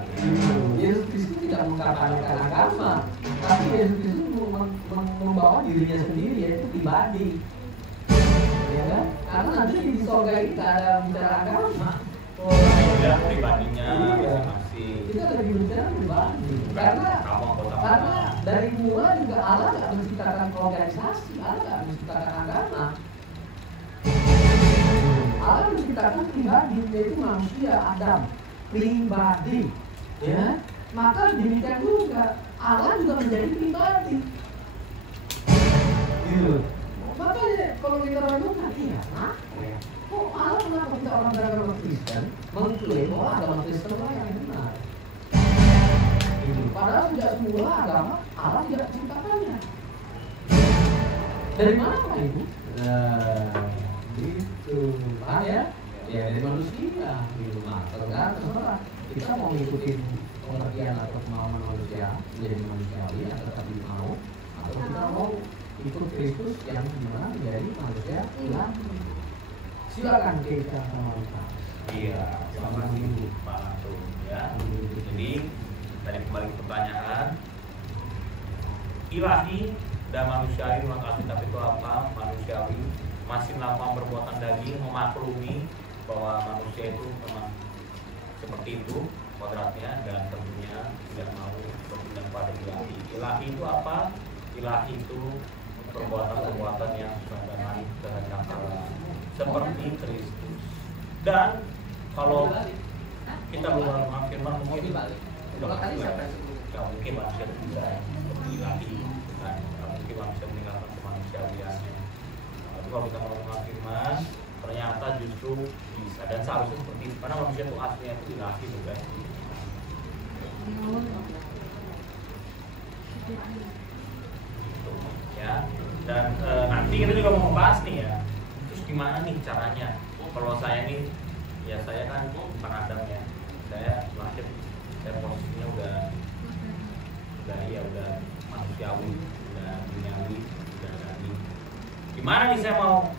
Yesus Kristus tidak mengkampanyekan agama, tapi Yesus Kristus membawa dirinya sendiri, yaitu pribadi. Ya kan? Karena nanti di surga ini tidak ada bicara agama. Ya, pribadinya masing-masing. Kita lebih bicara pribadi. Karena dari mula juga Allah nggak menciptakan organisasi, Allah nggak menciptakan agama. Allah menciptakan pribadi, yaitu manusia Adam, pribadi. Ya, maka demikian juga Allah juga menjadi pribadi. Gitu. Makanya kalau kita renungkan, iya, kok Allah kenapa kita orang beragama Kristen mengklaim bahwa agama Kristen lah yang benar? Padahal tidak semula agama Allah tidak menciptakannya. Dari mana Pak Ibu? Gitu, ya dari manusia. Gitu. Nah, terserah kita mau ngikutin pengertian atau kemauan manusia menjadi manusiawi yang tetap mau, atau kita mau ikut Kristus yang dimana menjadi manusia ilahi. Silakan kita sama kita. Iya, selamat minggu Pak Antum ya. Jadi tadi kembali ke pertanyaan, ilahi dan manusiawi menurut Alkitab itu apa? Manusiawi masih melakukan perbuatan daging, memaklumi bahwa manusia itu memang seperti itu kodratnya, dan tentunya tidak mau berpindah pada ilahi. Ilahi itu apa? Ilahi itu perbuatan-perbuatan yang sebenarnya terhadap Allah seperti Kristus. Dan kalau kita belum firman mungkin mungkin manusia bisa ilahi, dan mungkin manusia meninggalkan kemanusiawiannya. Tapi kalau kita mau firman, ternyata justru bisa dan seharusnya seperti itu, karena manusia itu aslinya itu ilahi bukan? Ya. Dan nanti kita juga mau membahas nih ya, terus gimana nih caranya? Kalau saya nih, ya saya kan bukan Adam ya, saya lahir, saya posisinya udah manusiawi, udah duniawi, udah daging. Gimana nih saya mau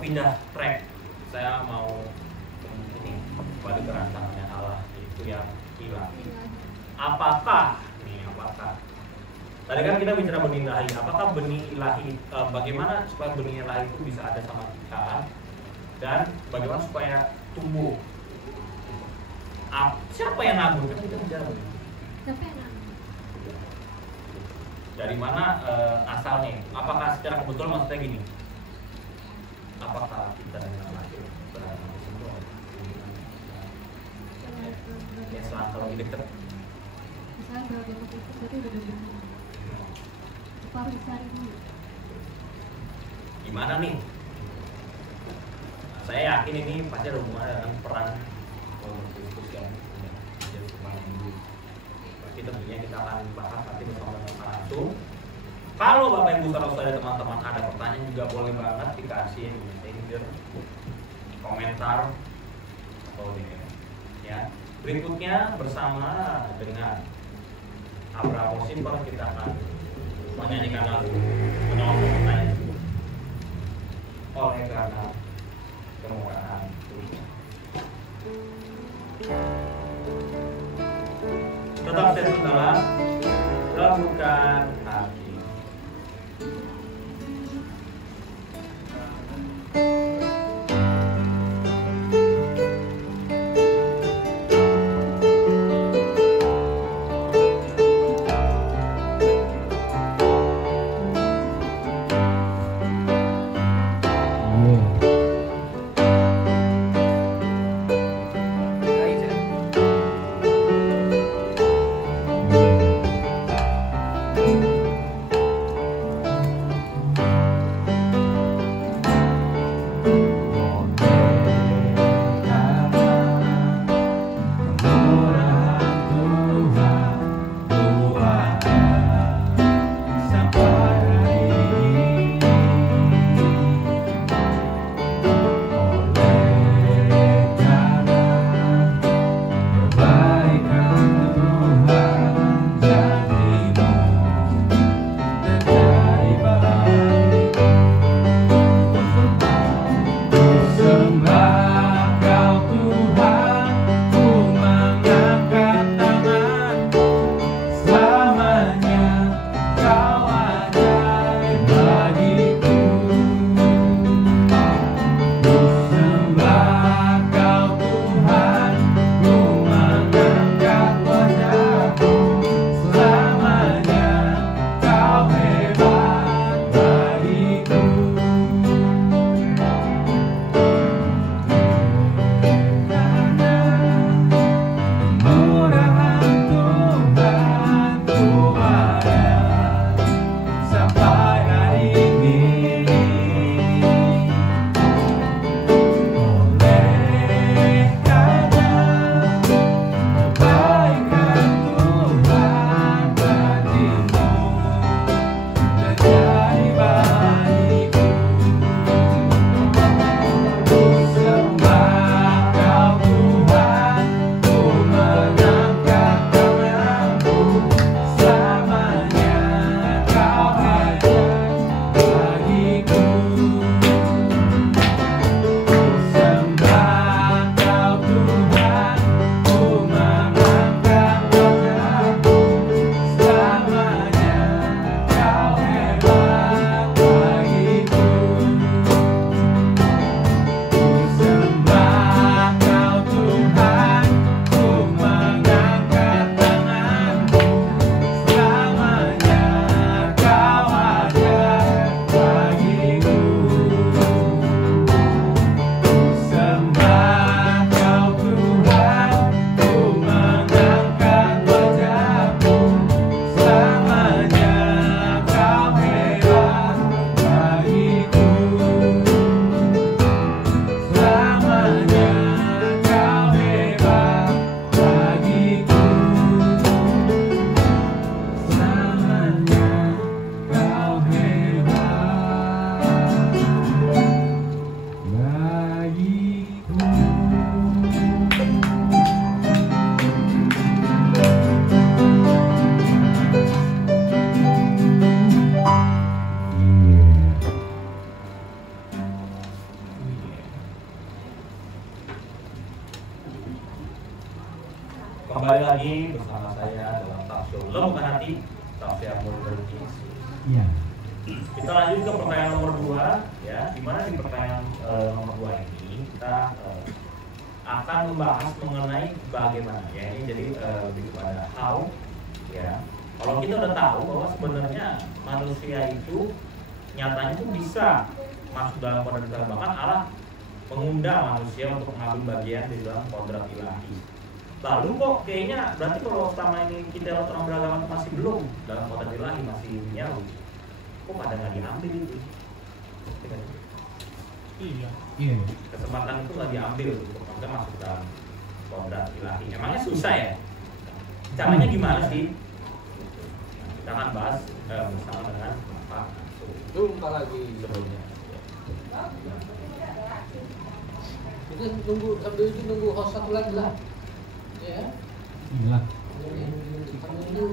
pindah track? Saya mau ini kembali ke rancangannya Allah, itu yang ilahi. Apakah? Tadi kan kita bicara benih ilahi. Apakah benih ilahi? Bagaimana supaya benih ilahi itu bisa ada sama kita? Dan bagaimana supaya tumbuh? Siapa yang nabur? Kita bicara. Siapa yang nabur? Dari mana asalnya? Apakah secara kebetulan maksudnya gini? Apakah kita dengan laki beranak semua? Ya selangkah lebih dekat. Misalnya berapa itu berarti udah benar. Apa harus dicari dulu? Gimana nih? Nah, saya yakin ini pasti ada hubungannya dengan peran khusus yang jadi kemarin dulu. Pasti tentunya kita akan bahas nanti bersama dengan langsung. Kalau Bapak Ibu saudara teman-teman ada pertanyaan juga boleh banget dikasih di messenger, komentar atau DM. Ya. Berikutnya bersama dengan Abraham Simper kita akan menyanyikan lagu menolak pertanyaan oleh karena kemurahan Tuhan. Tetap saya saudara, lakukan hati. Kembali lagi bersama saya dalam talkshow Lembut Hati, talkshow yang berbentuk Yesus. Iya. Kita lanjut ke pertanyaan nomor 2, ya. Di mana di pertanyaan nomor 2 ini kita akan membahas mengenai bagaimana, ya. Ini jadi lebih kepada how, ya. Kalau kita udah tahu bahwa sebenarnya manusia itu nyatanya itu bisa masuk dalam kodrat ilahi, bahkan Allah mengundang manusia untuk mengambil bagian di dalam kodrat ilahi. Lalu kok kayaknya berarti kalau selama ini kita orang beragama itu masih belum dalam kodrat ilahi, masih nyawa, kok pada nggak diambil itu? Iya. Iya. Kesempatan itu nggak diambil untuk kita masuk dalam kodrat ilahi. Emangnya susah ya? Caranya gimana sih? Kita akan bahas bersama dengan Pak Jumpa lagi. sebelumnya. Kita sambil itu nunggu host satu lagi lah. Ya. Iya. Jadi sambil itu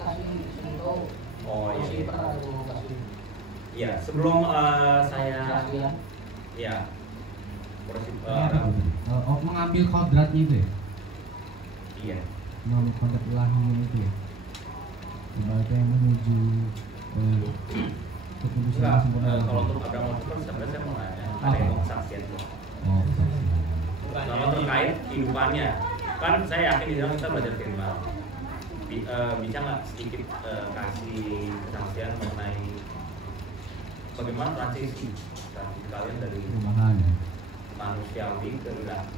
kasih tahu. Oh Masih iya. pernah ada yang mau kasih Iya, sebelum saya kasihan. ya proses Mengambil kodratnya itu ya? iya. Mengambil kodrat ilahinya itu ya? Ibaratnya yang menuju kekudusan Enggak, yang sempurna. kalau untuk Abraham itu kan sebenarnya saya mau nanya, ada yang mau kesaksian tuh. Oh, Kalau terkait kehidupannya, kan saya yakin di dalam kita belajar firman. Bisa nggak sedikit kasih kesaksian mengenai bagaimana transisi kalian dari perubahan ya. manusiawi ke ilahi?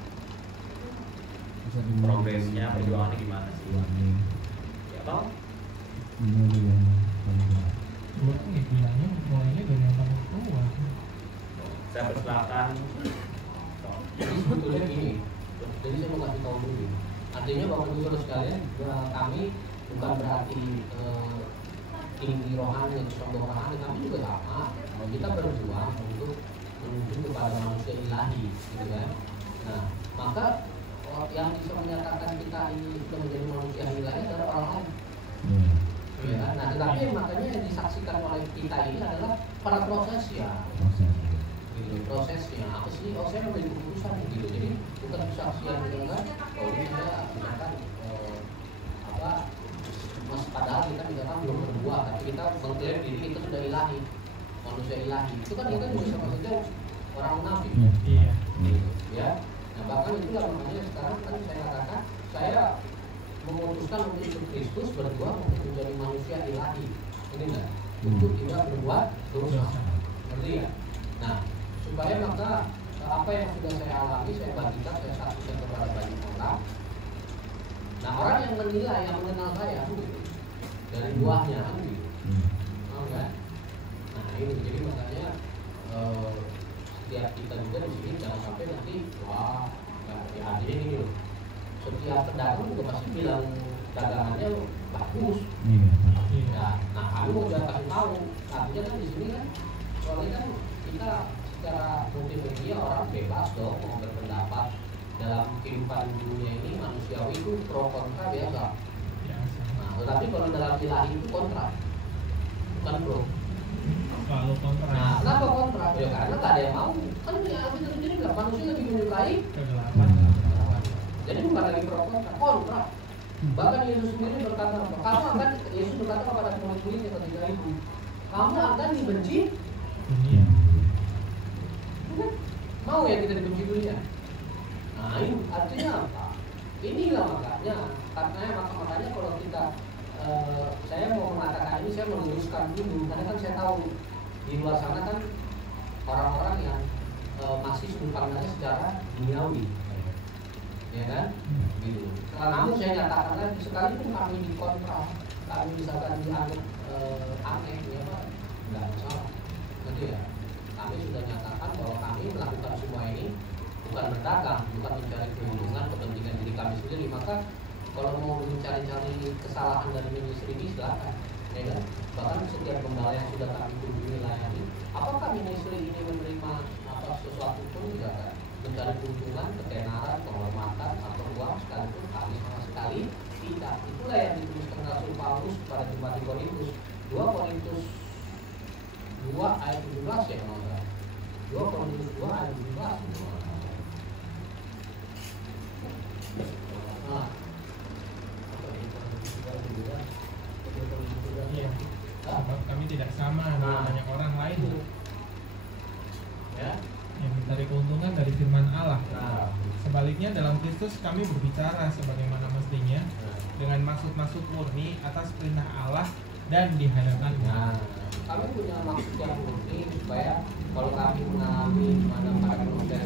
Bisa dimulai Progresnya, perjuangannya gimana sih? dari Ya Bang? dimulai yang paling berat. Gue tuh bilangnya mulainya dari yang paling tua. Saya persilakan. Jadi sebetulnya gini, jadi saya mau kasih tahu dulu. Artinya Bapak Ibu Saudara sekalian, kami bukan berarti tinggi rohani dan sombong rohani, kami juga sama. Kita berjuang untuk menuju kepada manusia ilahi, gitu kan. Nah, maka yang bisa menyatakan kita ini sudah menjadi manusia ilahi adalah orang lain. Ya, kan? Nah, tetapi makanya yang disaksikan oleh kita ini adalah pada prosesnya. Gitu, prosesnya apa sih? Oh, saya mengambil keputusan gitu. Jadi bukan kesaksian gitu kan? Oh, ini saya misalkan padahal kita misalkan belum berbuat, tapi kita mengklaim diri kita sudah ilahi, manusia ilahi. Itu kan kita juga sama saja orang munafik. Iya. Gitu, ya. Nah, bahkan itulah makanya sekarang kan saya katakan saya memutuskan untuk ikut Kristus berjuang untuk menjadi manusia ilahi. Ini enggak? Untuk tidak berbuat dosa. Ngerti ya? Nah, supaya maka apa yang sudah saya alami, saya bagikan, saya saksikan kepada banyak orang. Nah, orang yang menilai, yang mengenal saya gitu, dari buahnya kan gitu. Kan? Nah, ini jadi makanya setiap kita juga di sini jangan sampai nanti wah, ya artinya gini loh. Setiap pedagang juga pasti bilang dagangannya bagus. Iya. Nah, kami mau juga kasih tahu, artinya kan di sini kan, soalnya kan kita secara multimedia orang bebas dong mau berpendapat dalam kehidupan dunia ini manusiawi itu pro kontra biasa. Biasa. Nah, tetapi kalau dalam ilahi itu kontra, bukan pro. Selalu kontra. Nah, kenapa kontra? Ya karena nggak ada yang mau. Kan ya kita sendiri nggak, manusia lebih menyukai. Kegelapan. Jadi bukan lagi pro kontra, kontra. Bahkan Yesus sendiri berkata, Yesus berkata kepada murid-muridnya ketika itu, kamu akan dibenci. Dunia. Mau ya kita dibenci dunia. Nah, ini artinya apa? Inilah makanya kalau kita saya mau mengatakan ini, saya meluruskan dulu karena kan saya tahu di luar sana kan orang-orang yang masih sudut pandangnya secara duniawi, ya kan? Gitu. Namun saya nyatakan lagi, sekalipun kami dikontra, kami misalkan dianggap aneh, ya Pak, nggak masalah, nanti ya. Kami sudah nyatakan bahwa kami melakukan semua ini bukan berdagang, bukan mencari keuntungan kepentingan diri kami sendiri. Maka kalau mau mencari-cari kesalahan dari ministry ini silakan, ya kan? Bahkan setiap gembala yang sudah kami kunjungi layani, apakah ministry ini menerima sesuatu pun tidak kan? Mencari keuntungan, ketenaran, penghormatan atau uang sekalipun kami sama sekali tidak. Itulah yang dituliskan Rasul Paulus pada jemaat di Korintus. 2 Korintus 2 ayat 17 ya kalau enggak. 2 Korintus 2 ayat 17. Nah, Iya. Sebab kami tidak sama dengan banyak orang lain ya. yang mencari keuntungan dari firman Allah. Nah, Sebaliknya sebaliknya dalam Kristus kami berbicara sebagaimana mestinya dengan maksud-maksud murni atas perintah Allah dan di hadapan-Nya. Nah, kami punya maksud yang murni supaya kalau kami mengalami mana para manusia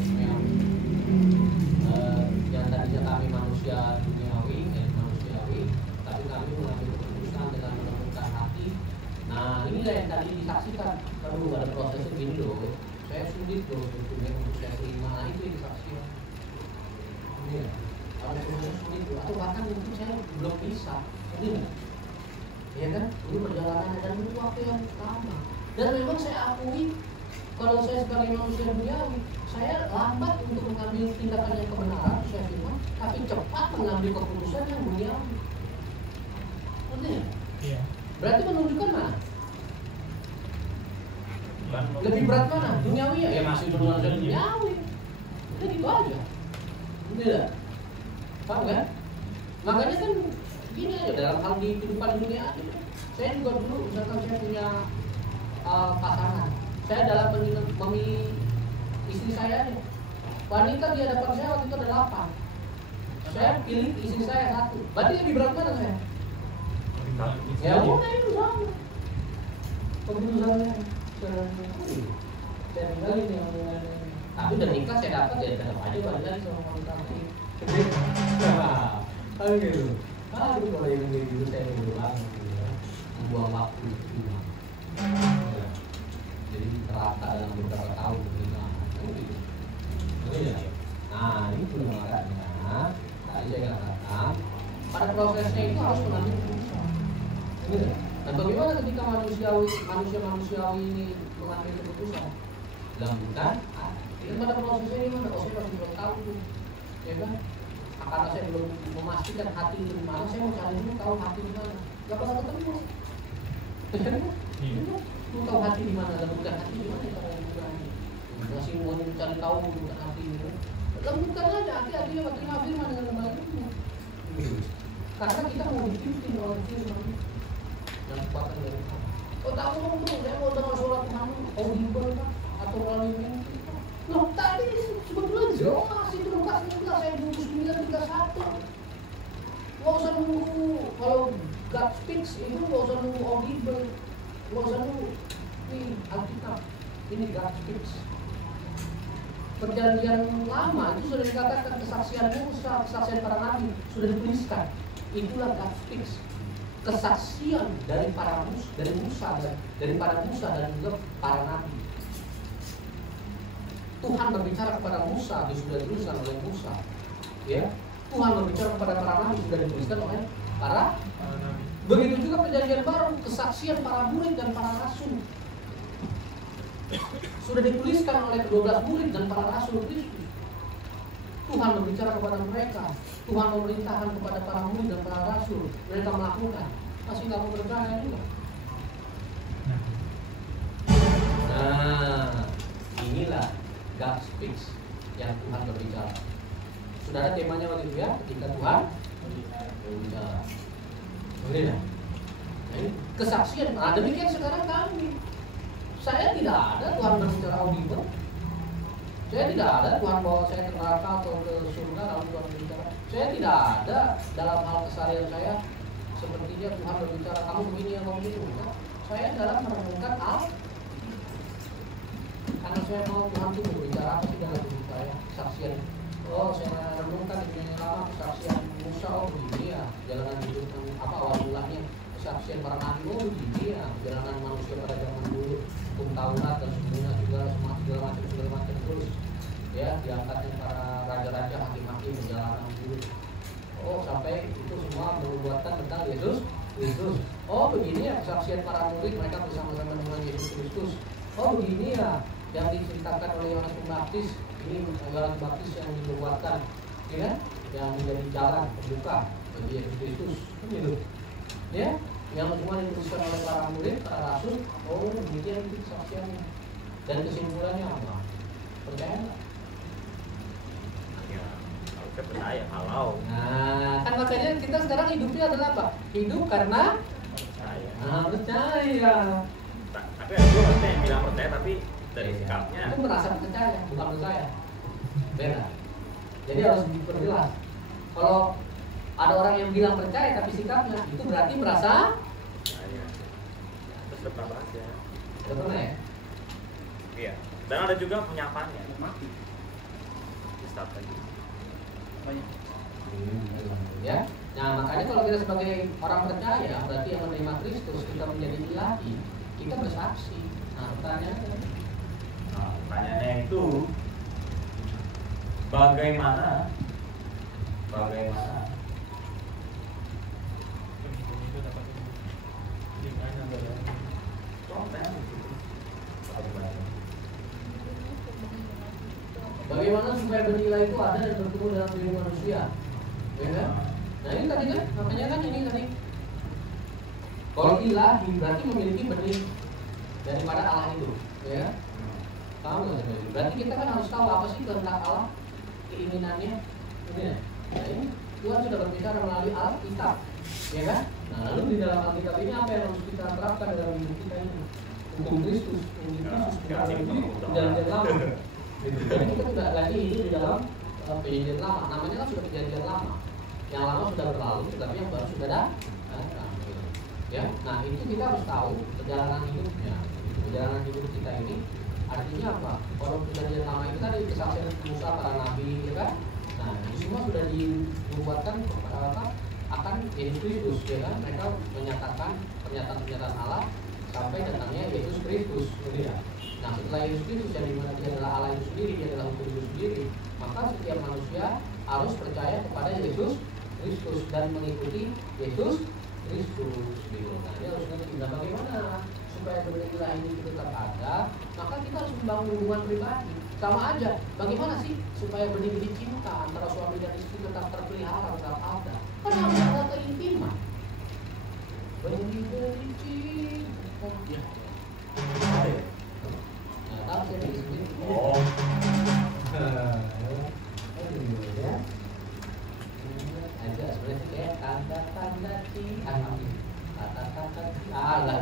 yang tadinya kami manusia duniawi, tapi kami mengambil keputusan dengan menemukan hati. Nah, inilah yang tadi disaksikan. Kalau ada prosesnya gini loh, saya sulit loh sebetulnya untuk saya terima. Nah, itu yang disaksikan. Iya, kalau prosesnya sulit loh, atau bahkan mungkin saya belum bisa. Ini, ya kan? Ini perjalanan dan butuh waktu yang lama. Dan memang saya akui kalau saya sebagai manusia duniawi, saya lambat untuk mengambil tindakan yang kebenaran, saya firman, tapi cepat mengambil keputusan yang duniawi. Betul? Iya. Berarti menunjukkan mana? Lebih berat mana? Duniawi ya? Ya masih manusia duniawi. Udah gitu aja. Tidak. Paham kan? Makanya kan gini aja dalam hal di kehidupan dunia aja. Saya juga dulu, misalkan saya punya pasangan, saya dalam memilih istri saya nih, wanita di hadapan saya waktu itu ada 8. Saya pilih istri saya 1. Berarti lebih berat mana saya? Ya udah itu sama. Keputusannya saya tinggalin yang tapi udah nikah saya dapat ya tetap aja balik lagi sama wanita ini. Nah, gitu. Aduh kalau yang gitu saya bodoh banget gitu ya. Membuang waktu itu. Jadi terata dalam beberapa tahun kita. Nah itu makanya tadi saya katakan pada prosesnya itu harus mengambil keputusan. Dan bagaimana ketika manusia ini mengambil keputusan? Lakukan. Dan pada prosesnya ini mana? Saya masih belum tahu tuh, ya kan? Karena saya belum memastikan hati di mana, saya mau cari dulu tahu hati di mana. Gak pernah ketemu. Mau tahu hati di mana, dan bukan hati di mana cara lakukan. Masih mau cari tahu bukan hati gitu. Lakukan aja hati-hatinya terima firman dengan lembaga itu. Karena kita mau dipimpin oleh firman. Dan kekuatan dari Tuhan. Oh tak mau dong, saya mau dengar suara Tuhan audible atau melalui mimpi. Loh tadi sebetulnya jelas itu Lukas 16 ayat 29-31. Nggak usah nunggu kalau God speaks itu nggak usah nunggu audible, nggak usah nunggu ini Alkitab, ini God speaks. Perjanjian lama itu sudah dikatakan kesaksian Musa, kesaksian para nabi sudah dituliskan. Itulah God speaks. Kesaksian dari para Musa dan juga para nabi. Tuhan berbicara kepada Musa, dia sudah dituliskan oleh Musa. Ya, Tuhan berbicara kepada para nabi sudah dituliskan oleh para nabi. Begitu juga perjanjian baru, kesaksian para murid dan para rasul sudah dituliskan oleh 12 murid dan para rasul Kristus. Tuhan berbicara kepada mereka, Tuhan memerintahkan kepada para murid dan para rasul, mereka melakukan. Masih nggak mau percaya juga. Nah, inilah God speaks yang Tuhan berbicara. Sudah ada temanya waktu itu ya, ketika Tuhan berbicara. Begitu. Kesaksian. Nah, demikian sekarang kami. Saya tidak ada Tuhan berbicara audible. Saya tidak ada Tuhan bawa saya ke neraka atau ke surga lalu Tuhan berbicara. Saya tidak ada dalam hal keseharian saya sepertinya Tuhan berbicara kamu begini ya kamu begitu. Saya dalam merenungkan karena saya mau Tuhan itu berbicara apa sih dalam hidup saya. Kesaksian. Oh saya renungkan yang lama kesaksian Musa, oh begini ya jalanan hidup apa awal mulanya. Kesaksian para nabi, oh begini ya jalanan manusia pada zaman dulu, hukum Taurat dan semuanya segala macam terus ya diangkatnya para raja-raja, hakim-hakim perjalanan dulu. Oh sampai itu semua menubuatkan tentang Yesus. Oh begini ya kesaksian para murid mereka bersama-sama dengan Yesus Kristus. Oh begini ya yang diceritakan oleh Yohanes Pembaptis, ini Yohanes Pembaptis yang dibuatkan, ya, yang menjadi jalan terbuka bagi Yesus Kristus, gitu. Ya, yang semua dituliskan oleh para murid, para rasul. Oh, demikian itu kesaksiannya. Dan kesimpulannya apa? Percaya nggak? Ya, kalau saya percaya, kalau. Nah, kan makanya kita sekarang hidupnya adalah apa? Hidup karena Percaya. Percaya. Tapi ada juga maksudnya yang bilang percaya tapi dari sikapnya. Itu merasa percaya, bukan percaya. Beda. Jadi harus diperjelas. Kalau ada orang yang bilang percaya tapi sikapnya itu berarti merasa Terus tetap aja. betul ya. Iya. Dan ada juga penyapaannya. Di start lagi. Ya. Nah, makanya kalau kita sebagai orang percaya berarti yang menerima Kristus, kita menjadi ilahi, kita bersaksi. Nah, pertanyaannya Nah, pertanyaannya itu bagaimana Itu dapat gimana konten bagaimana supaya benih ilahi itu ada dan bertemu dalam diri manusia? Ya kan? Nah, ini tadi kan, makanya kan ini tadi. Kalau ilahi berarti memiliki benih daripada Allah itu, ya. Tahu nggak? Berarti kita kan harus tahu apa sih kehendak Allah, keinginannya. Ini ya. Nah, ini Tuhan sudah berbicara melalui Alkitab, ya kan? Nah, lalu di dalam Alkitab ini apa yang harus kita terapkan dalam hidup kita ini? Hukum Kristus, perjanjian lama. Jadi kita tidak lagi hidup di dalam perjanjian lama. Namanya kan sudah perjanjian lama. Yang lama sudah berlalu, tapi yang baru sudah datang. Ya, nah itu kita harus tahu perjalanan hidupnya. Perjalanan hidup kita ini artinya apa? Kalau perjanjian lama itu tadi kesaksian Musa, para nabi, ya kan? Nah, itu semua sudah dibuatkan akan Yesus Kristus, ya kan? Mereka menyatakan pernyataan Allah sampai datangnya Yesus Kristus, gitu ya. Nah, setelah Yesus Kristus yang dimana dia adalah Allah itu sendiri, dia adalah hukum itu sendiri, maka setiap manusia harus percaya kepada Yesus Kristus dan mengikuti Yesus Kristus, gitu. Nah, dia harus ngerti. Nah, bagaimana supaya benih ilahi ini tetap ada? Maka kita harus membangun hubungan pribadi. Sama aja, bagaimana sih supaya benih-benih cinta antara suami dan istri tetap terpelihara, tetap ada? Kan harus ada keintiman. Benih-benih cinta. Ya. Nah, tahu saya di sini. Oh. Ya. Ada sebenarnya kayak tanda-tanda cinta. Kata-kata lah.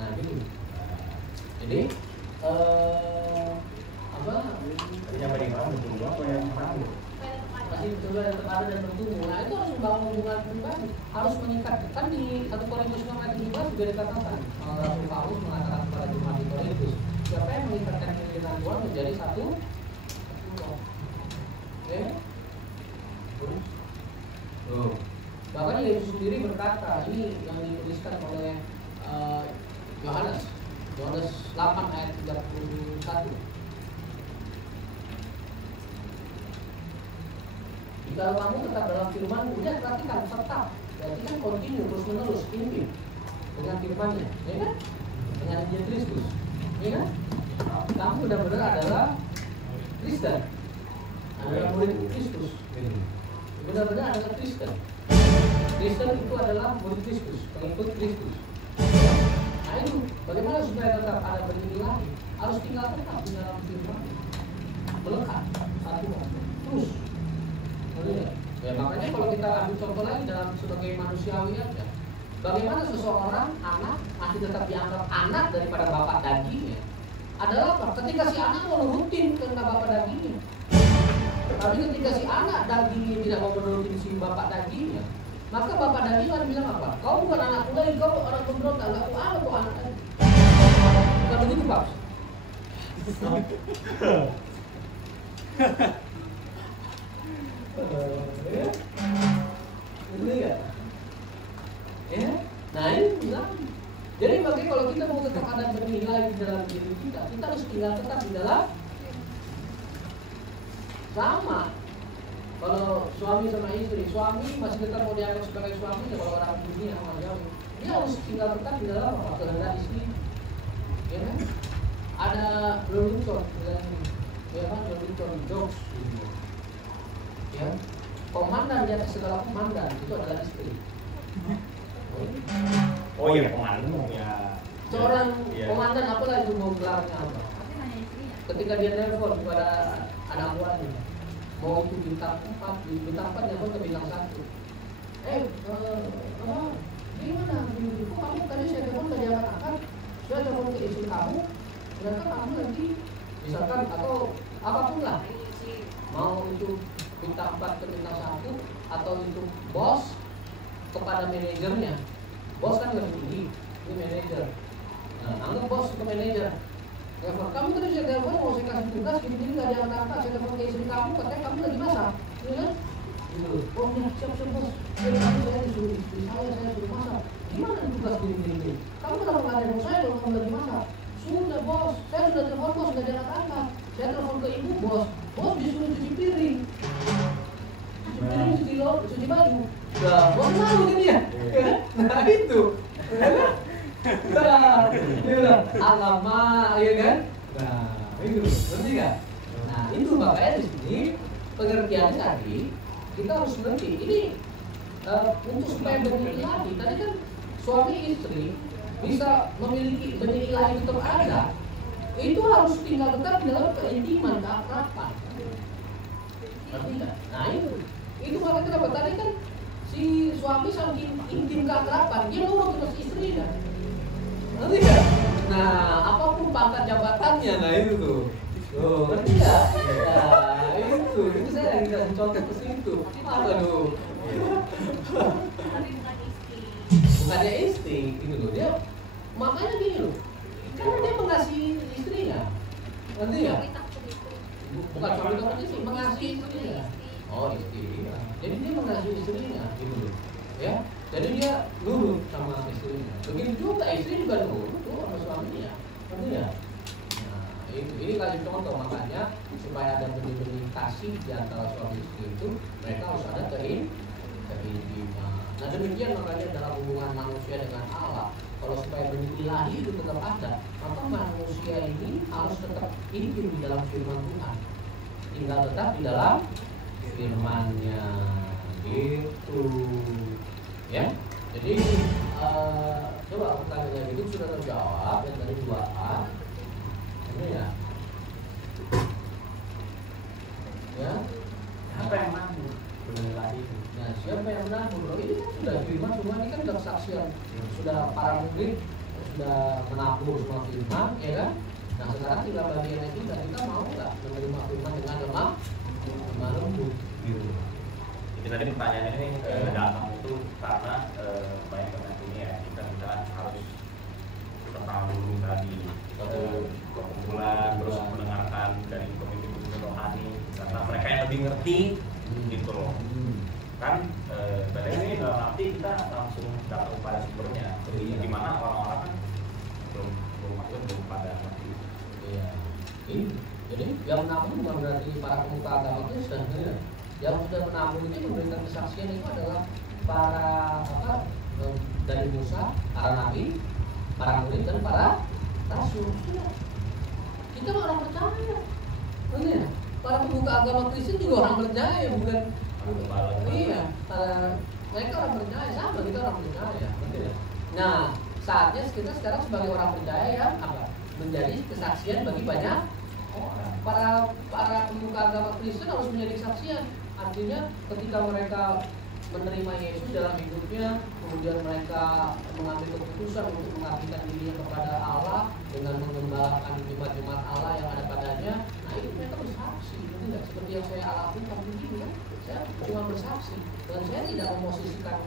Nah, gitu. Jadi apa? Yang paling mana berubah apa yang mana? Masih betul dan terpada dan bertumbuh. Nah, itu harus membangun hubungan pribadi, harus mengikat. Kan di 1 Korintus 6 ayat 17 juga dikatakan, Rasul Paulus mengatakan kepada jemaat di Korintus, siapa yang mengikatkan diri dengan Tuhan menjadi satu roh. Oke? Bahkan Yesus sendiri berkata, ini yang dituliskan oleh Yohanes 8 ayat 31. Jika kamu tetap dalam firman, udah perhatikan tetap. Berarti kan continue terus menerus intim dengan firmannya, ya kan? Dengan Injil Kristus, ya kan? Kamu benar-benar adalah Kristen, adalah murid Kristus. Benar-benar adalah Kristen. Kristen itu adalah murid Kristus, pengikut Kristus. Nah itu, bagaimana supaya tetap ada benih ilahi? Harus tinggal tetap di dalam firman, melekat satu terus. Ya makanya kalau kita ambil contoh lagi dalam sebagai manusiawi aja, bagaimana seseorang anak masih tetap dianggap anak daripada bapak dagingnya adalah apa? Ketika si anak mau nurutin karena bapak dagingnya, tapi ketika si anak dagingnya tidak mau menurutin si bapak dagingnya, maka bapak daging akan bilang apa? Kau bukan anak lagi, kau orang pemberontak, enggak kau apa kau anak lagi? Bukan begitu Pak? Betul ya? Ya? Nah ini bilang. Jadi bagi kalau kita mau tetap ada benih ilahi di dalam diri kita harus tinggal tetap di dalam. Sama. Kalau suami sama istri, suami masih tetap mau dianggap sebagai suami, kalau orang dunia sama dia harus tinggal tetap di dalam kehendak istri. Ya kan? Ada lelucon, ya kan? Lelucon jokes. Ya, komandan di atas segala komandan itu adalah istri. Oh iya, komandan ya. Seorang ya. komandan apalah itu mau gelarnya apa? Ketika dia telepon kepada anak buahnya, mau itu bintang 4 dia pun ke bintang 1. Gimana? Kok kamu tadi saya telepon ke Jakarta? Saya telepon ke istri kamu, ternyata kamu nanti misalkan atau apapun lah, mau itu bintang 4 ke bintang 1 atau itu bos kepada manajernya. Bos kan lebih tinggi, ini manajer. Nah, anggap bos ke manajer. Kamu tadi saya telepon mau saya kasih tugas gini-gini nggak diangkat. Saya telepon ke istri kamu, katanya kamu lagi masak, ya kan? Gitu. Oh ya siap bos. Saya disuruh istri saya suruh masak. Gimana tugas gini-gini? Kamu kenapa nggak ada saya kalau kamu lagi masak? Sudah bos, saya sudah telepon bos nggak diangkat. Saya telepon ke ibu bos disuruh cuci piring. Cuci baju. Nah, bos malu kan ya? Nah itu. Nah, alamak, ya kan? Nah, itu, ngerti nggak? Nah, itu makanya di sini pengertian tadi kita harus ngerti. Ini untuk supaya benih ilahi, tadi kan suami istri bisa memiliki benih ilahi tetap ada, itu harus tinggal tetap dalam keintiman, keakraban. Ngerti nggak? Nah itu makanya kenapa tadi kan si suami saking intim keakraban, dia nurut ke istri kan? Ngerti nggak? Nah, apapun pangkat jabatannya, nah itu tuh. Oh, ngerti nggak? Nah, itu saya lagi kasih contoh ke situ. Aduh. Bukannya istri, itu loh. Dia makanya gini loh. Karena dia mengasihi istrinya. Ngerti nggak? Bukan suami kamu sih, mengasihi istrinya. Oh, istri. Jadi dia mengasihi istrinya, gitu loh. Ya. Jadi dia nurut sama istrinya. Begitu juga istri juga nurut tuh sama suaminya. Ngerti ya? Nah, ini kasih contoh makanya supaya ada benih-benih kasih di antara suami istri itu mereka harus ada keintiman. Nah demikian makanya dalam hubungan manusia dengan Allah, kalau supaya benih ilahi itu tetap ada, maka manusia ini harus tetap intim di dalam firman Tuhan. Tinggal tetap di dalam firman-Nya. Gitu. Ya, jadi coba pertanyaannya itu sudah terjawab yang tadi 2A. Ini ya. Ya. Apa yang menabur? Benar itu. Nah, siapa yang menabur? Ini kan sudah firman semua, ini kan sudah kesaksian. Sudah para murid sudah menabur semua firman, ya kan? Nah, sekarang tinggal bagiannya kita mau nggak menerima firman dengan lemah lembut. Gitu. Jadi tadi pertanyaannya ini datang itu karena banyak banget ini ya kita harus kenal dulu tadi kekumpulan terus mendengarkan dari pemimpin rohani karena mereka yang lebih ngerti gitu loh kan berarti ini dalam arti kita langsung datang pada sumbernya jadi gimana orang-orang kan belum pada ngerti. Iya. Ini jadi yang menabur bukan berarti para pemuka agama Kristen ya. Yang sudah menabur ini memberikan kesaksian itu adalah para dari Musa, para nabi, para murid dan para rasul. Kita orang percaya, benar. Para pemuka agama Kristen juga orang percaya, bukan? Iya, mereka orang percaya sama kita orang percaya, benar. Nah, saatnya kita sekarang sebagai orang percaya ya menjadi kesaksian bagi banyak orang. Para pemuka agama Kristen harus menjadi kesaksian. Artinya ketika mereka menerima Yesus dalam hidupnya, kemudian mereka mengambil keputusan untuk mengabdikan dirinya kepada Allah dengan mengembalakan jemaat-jemaat Allah yang ada padanya, nah itu mereka bersaksi, tidak seperti yang saya alami waktu ini kan, saya cuma bersaksi dan saya tidak memosisikan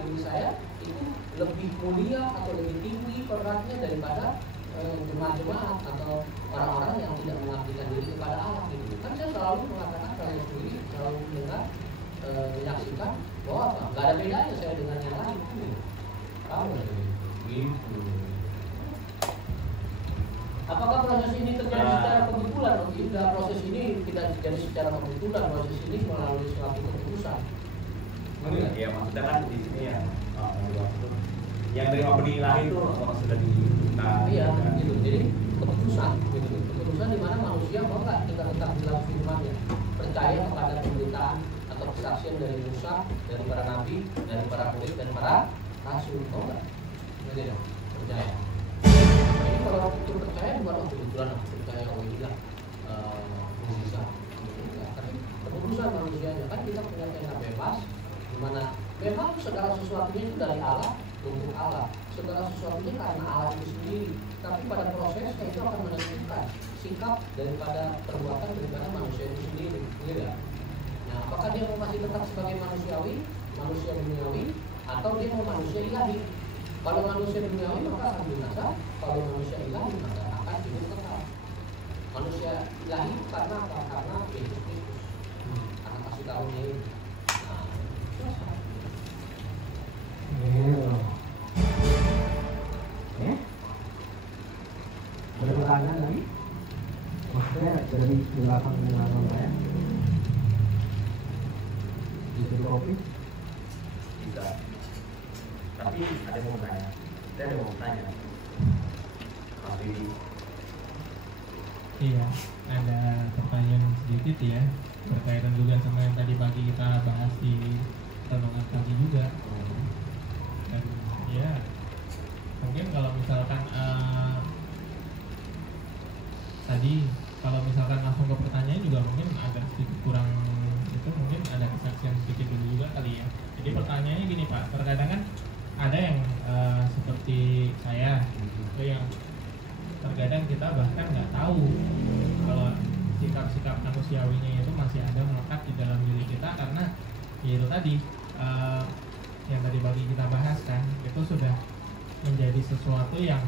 diri saya itu lebih mulia atau lebih tinggi perannya daripada jemaat-jemaat atau orang-orang yang tidak mengabdikan diri kepada Allah gitu. Kan saya selalu mengatakan kalian sendiri selalu mendengar menyaksikan bahwa nggak ada bedanya saya dengan yang lain gitu. Tahu gitu. Apakah proses ini terjadi secara kebetulan? Oh, tidak, proses ini tidak terjadi secara kebetulan. Proses ini melalui suatu keputusan. Iya, maksudnya kan di sini ya. Yang dari benih ilahi itu orang sudah diminta. Iya, gitu. Jadi keputusan, gitu. Keputusan di mana manusia mau nggak kita tetap dalam firman-Nya, percaya kepada pemberitaan atau kesaksian dari Musa, dari para nabi, dari para murid dan para rasul, mau nggak? Tidak, percaya. Jadi kalau itu percaya bukan kebetulan, percaya kalau bilang bisa. Tapi keputusan manusianya kan kita punya keinginan bebas, di mana memang segala sesuatunya itu dari Allah. untuk Allah. Segala sesuatunya karena Allah itu sendiri. Tapi pada prosesnya itu akan menentukan sikap daripada perbuatan daripada manusia itu sendiri. Iya. Nah, apakah dia mau masih tetap sebagai manusiawi, manusia duniawi, atau dia mau manusia ilahi? Kalau manusia duniawi maka akan binasa. Kalau manusia ilahi maka akan hidup kekal. Manusia ilahi karena apa? Karena Yesus Kristus. Karena kasih karunia ini. Nah, Ada pertanyaan lagi? Maksudnya dari penjelasan saya disuruh kopi? Bisa. Tapi ada yang mau tanya. Saya ada mau tanya. Tapi Iya, ada pertanyaan sedikit ya, berkaitan juga sama yang tadi pagi kita bahas di renungan pagi juga. Dan ya, mungkin kalau misalkan tadi kalau misalkan langsung ke pertanyaan juga mungkin agak sedikit kurang, itu mungkin ada kesaksian sedikit dulu juga kali ya. Jadi pertanyaannya gini Pak, terkadang kan ada yang seperti saya itu yang terkadang kita bahkan nggak tahu kalau sikap-sikap manusiawinya itu masih ada melekat di dalam diri kita, karena ya itu tadi yang tadi pagi kita bahas kan, itu sudah menjadi sesuatu yang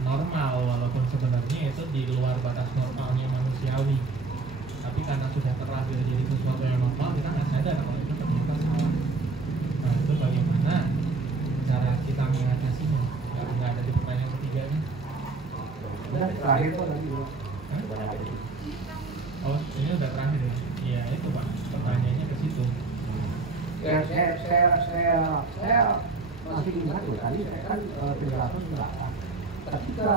normal walaupun sebenarnya itu di luar batas normalnya manusiawi, tapi karena sudah terlanjur jadi sesuatu yang normal kita nggak sadar kalau itu ternyata salah. Nah itu bagaimana cara kita mengatasinya? Nggak ada di pertanyaan ketiganya. Terakhir kok tadi. Oh ini udah terakhir ya? Iya itu Pak, pertanyaannya ke situ. Ya, saya masih ingat tuh tadi saya kan penjelasan belakang. Ketika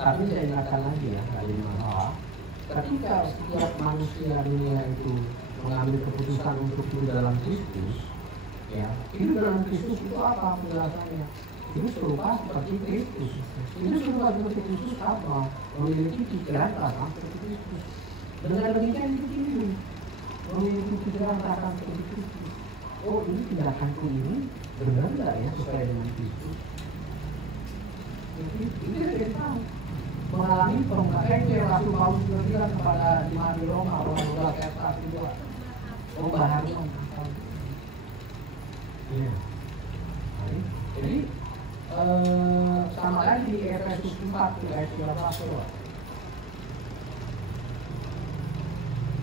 tadi saya ingatkan lagi ya dari masalah. Ketika setiap manusia dunia itu mengambil keputusan untuk hidup dalam Kristus, ya hidup dalam Kristus itu apa penjelasannya? Hidup serupa seperti Kristus. Hidup serupa seperti Kristus apa? Memiliki pikiran rasa seperti Kristus. Dengan demikian hidup ini memiliki pikiran rasa seperti Kristus. Oh ini tindakanku ini benar nggak ya sesuai dengan Kristus? Ini kita tahu mengalami permukaan yang Rasul Paulus bilang kepada jemaat di Roma orang 12 ayat 1 2 membaharui. Jadi sama lagi di Efesus 4 ayat 13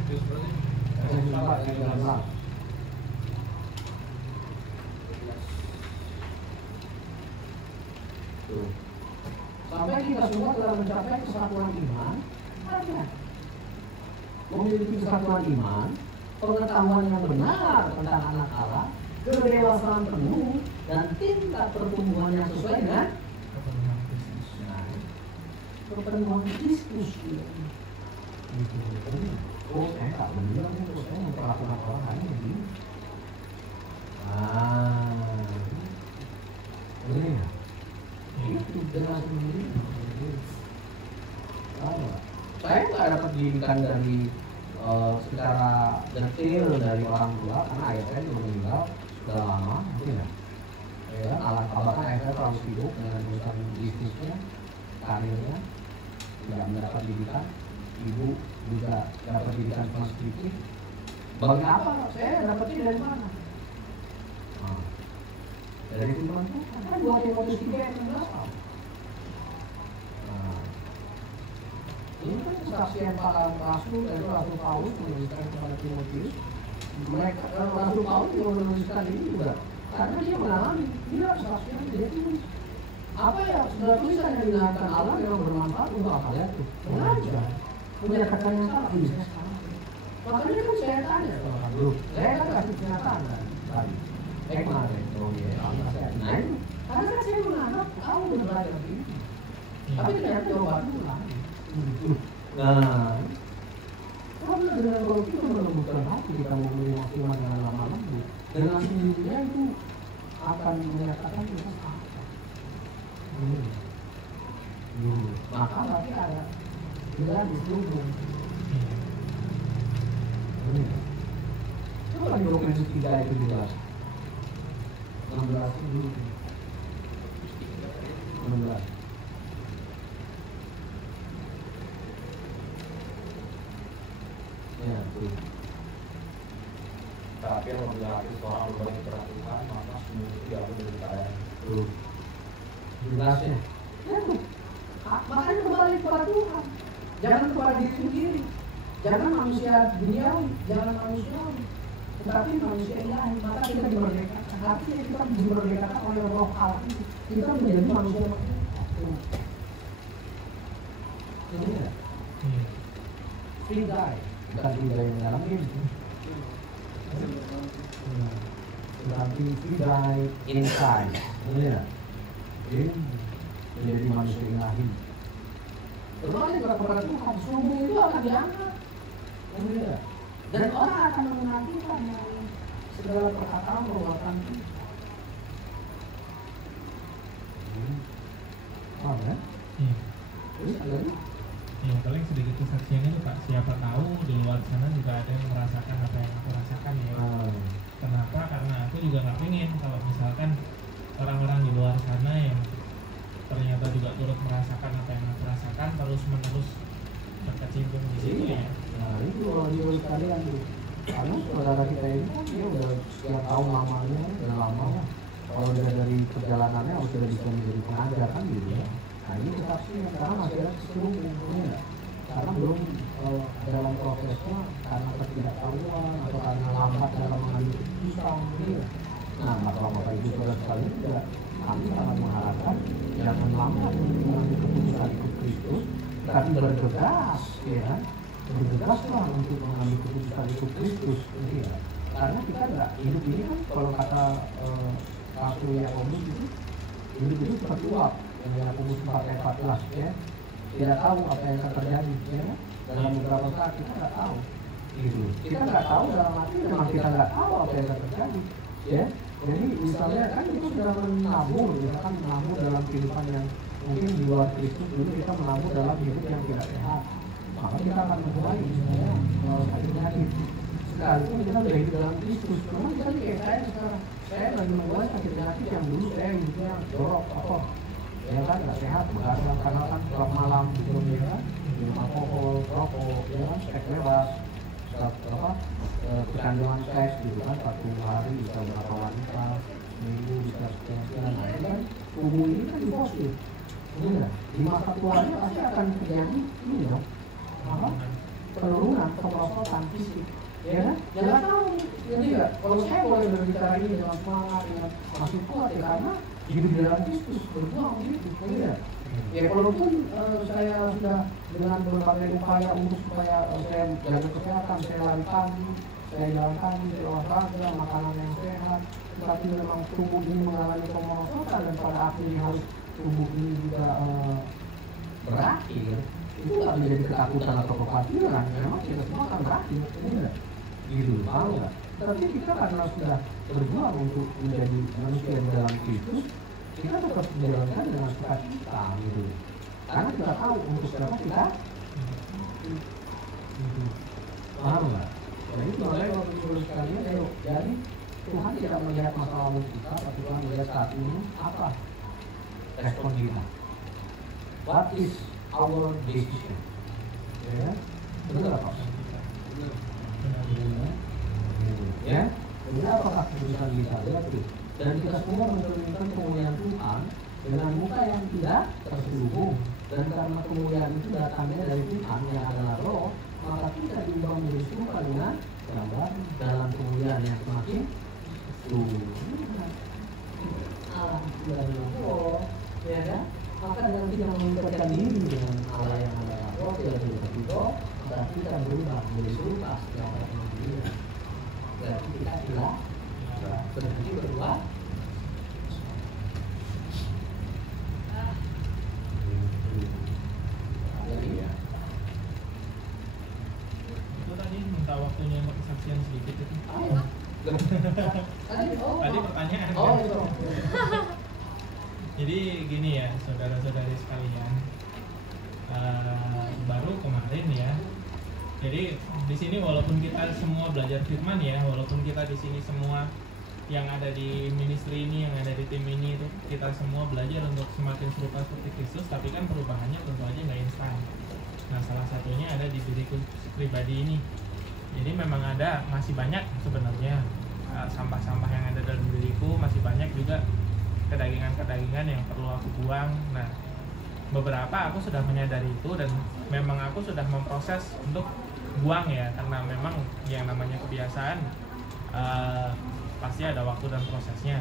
Efesus 4 ayat 13. Sampai kita semua telah mencapai kesatuan iman, memiliki kesatuan iman, pengetahuan yang benar tentang anak Allah, kedewasaan penuh, dan tingkat pertumbuhan yang sesuai dengan pertumbuhan Kristus. Oh, saya tak benar, saya memperlakukan orang lain begini. Ini ya. Itu dengan sendiri. Saya nggak dapat didikan dari secara detail dari orang tua karena ayah saya juga meninggal sudah lama, mungkin ya. Ya, bahkan ayah saya terlalu sibuk dengan urusan bisnisnya, karirnya, tidak mendapat didikan. Ibu juga dapat didikan cuma sedikit. Bagaimana saya dapatnya dari mana? Dari firman Tuhan kan 2 Timotius 3 ayat 16. Ini kan kesaksian para rasul, yaitu Rasul Paulus menuliskan kepada Timotius. Mereka Rasul Paulus juga menuliskan ini juga karena dia mengalami, dia kesaksian dia tulis. Apa ya sudah tulisan yang digunakan Allah yang bermanfaat untuk apa ya itu? Mengajar, menyatakan yang salah bisa sekarang. Makanya kan saya tanya, saya kan kasih pernyataan tadi. Kemarin, oh ya, nah itu karena kan saya menganggap kamu udah belajar begini, tapi ternyata jawaban itu lain. Nah, karena dengan kalau kita menemukan hati kita mau maksimal dengan lama lembut, dengan sendirinya itu akan menyatakan kita apa. Maka berarti ada tidak diselubung. Coba di Korintus 3 itu jelas. 16 dulu. 16. Ya, tuh. Tapi apabila hati seorang berbalik kepada Tuhan, maka semua itu diatur dari saya. Tuh. Jelasnya. Ya tuh. Makanya kembali kepada Tuhan. Jangan kepada diri sendiri. Jangan manusia duniawi, jangan manusiawi. Tetapi manusia ilahi. Maka kita dimerdekakan. Artinya kita dimerdekakan oleh Roh Allah. Kita menjadi manusia merdeka. Ini ya. Free die. Bukan free die yang dalam ini. Berarti free die inside. Ini ya. Ini menjadi manusia ilahi. Kembali kepada Tuhan, sumber itu akan diangkat. Dan orang akan menantikan segala perkataan perbuatan itu. Paham ya? Terus ada lagi? Ya paling sedikit kesaksian itu Pak, siapa tahu di luar sana juga ada yang merasakan apa yang aku rasakan ya. Kenapa? Karena aku juga nggak pengen kalau misalkan orang-orang di luar sana yang ternyata juga turut merasakan apa yang aku rasakan terus menerus berkecimpung di situ ya. Nah itu orang di sekalian tuh. Karena saudara kita ini kan dia udah sekian tahun lamanya, udah lama lah. Kalau dia dari perjalanannya harus sudah bisa menjadi pengajar kan gitu ya. Nah ini kesaksian karena masih ada keseluruhan ya. Karena belum dalam prosesnya karena ketidaktahuan atau karena lambat dalam mengambil keputusan gitu. Nah bapak-bapak ibu saudara sekalian juga kami sangat mengharapkan jangan lambat untuk mengambil keputusan ikut Kristus, tapi bergegas ya. Bergegaslah untuk mengambil keputusan ikut Kristus ya. Karena kita nggak hidup ini kan kalau kata Rasul Yakobus itu hidup itu seperti uap yang Yakobus 4:14 ya. Tidak tahu apa yang akan terjadi ya. Dalam beberapa saat kita nggak tahu gitu. Kita nggak tahu dalam arti memang kita nggak tahu apa yang akan terjadi ya. Jadi misalnya kan kita sudah menabur ya kan, menabur dalam kehidupan yang mungkin di luar Kristus dulu kita menabur dalam hidup yang tidak sehat. Maka kita akan mulai misalnya sakit penyakit. Sekalipun kita sudah hidup dalam Kristus, memang kita kayak saya sekarang. Saya lagi memulai sakit penyakit yang dulu saya hidupnya jorok apa, ya kan nggak sehat, begadang karena kan klub malam gitu ya kan, minum alkohol, rokok, ya kan, seks bebas, kecanduan seks gitu kan, satu hari bisa berapa wanita, minggu bisa sekian. Nah ini kan tubuh ini kan positif. Ini di masa tuanya pasti akan terjadi ini dong. Apa? Penurunan kemerosotan fisik, ya kan? Jangan tahu, jadi ya. Kalau saya boleh berbicara ini dengan semangat, dengan masih kuat ya karena hidup di dalam Kristus berjuang gitu, ya. Ya walaupun saya sudah dengan berbagai upaya untuk supaya saya jaga kesehatan, saya lari pagi, saya jalan pagi, saya olahraga, makanan yang sehat, tapi memang tubuh ini mengalami kemerosotan dan pada akhirnya harus tubuh ini juga berakhir. Itu nggak menjadi ketakutan atau kekhawatiran, memang kita semua akan berakhir, enggak? Gitu, tahu nggak? Tapi kita karena sudah berjuang untuk menjadi manusia di dalam Kristus, kita tetap menjalankan dengan sukacita, gitu. Karena kita tahu untuk siapa kita. Paham nggak? Jadi makanya waktu dulu sekalian, jadi Tuhan tidak melihat masa lalu kita, tapi Tuhan melihat saat ini apa respon kita. What is our decision? Ya, benar apa? Ya, benar apakah keputusan kita? Lihat tuh. Dan kita semua mencerminkan kemuliaan Tuhan dengan muka yang tidak terselubung. Dan karena kemuliaan itu datangnya dari Tuhan yang adalah Roh, maka kita diubah menjadi serupa dengan gambar dalam kemuliaan yang semakin Roh, ya kan? Maka dengan kita mengumpulkan diri dengan Allah yang adalah Roh, tidak seperti Roh, maka kita berubah menjadi serupa dengan kemuliaan. Berarti kita telah berhenti berdua. Itu tadi minta waktunya untuk kesaksian sedikit itu. Tadi pertanyaan. Oh, itu. Jadi gini ya, saudara-saudari sekalian, baru kemarin ya. Jadi di sini walaupun kita semua belajar firman ya, walaupun kita di sini semua yang ada di ministry ini, yang ada di tim ini itu kita semua belajar untuk semakin serupa seperti Kristus, tapi kan perubahannya tentu aja nggak instan. Nah, salah satunya ada di diriku pribadi ini. Jadi memang ada masih banyak sebenarnya sampah-sampah yang ada dalam diriku, masih banyak juga kedagingan-kedagingan yang perlu aku buang. Nah, beberapa aku sudah menyadari itu dan memang aku sudah memproses untuk buang ya, karena memang yang namanya kebiasaan pasti ada waktu dan prosesnya.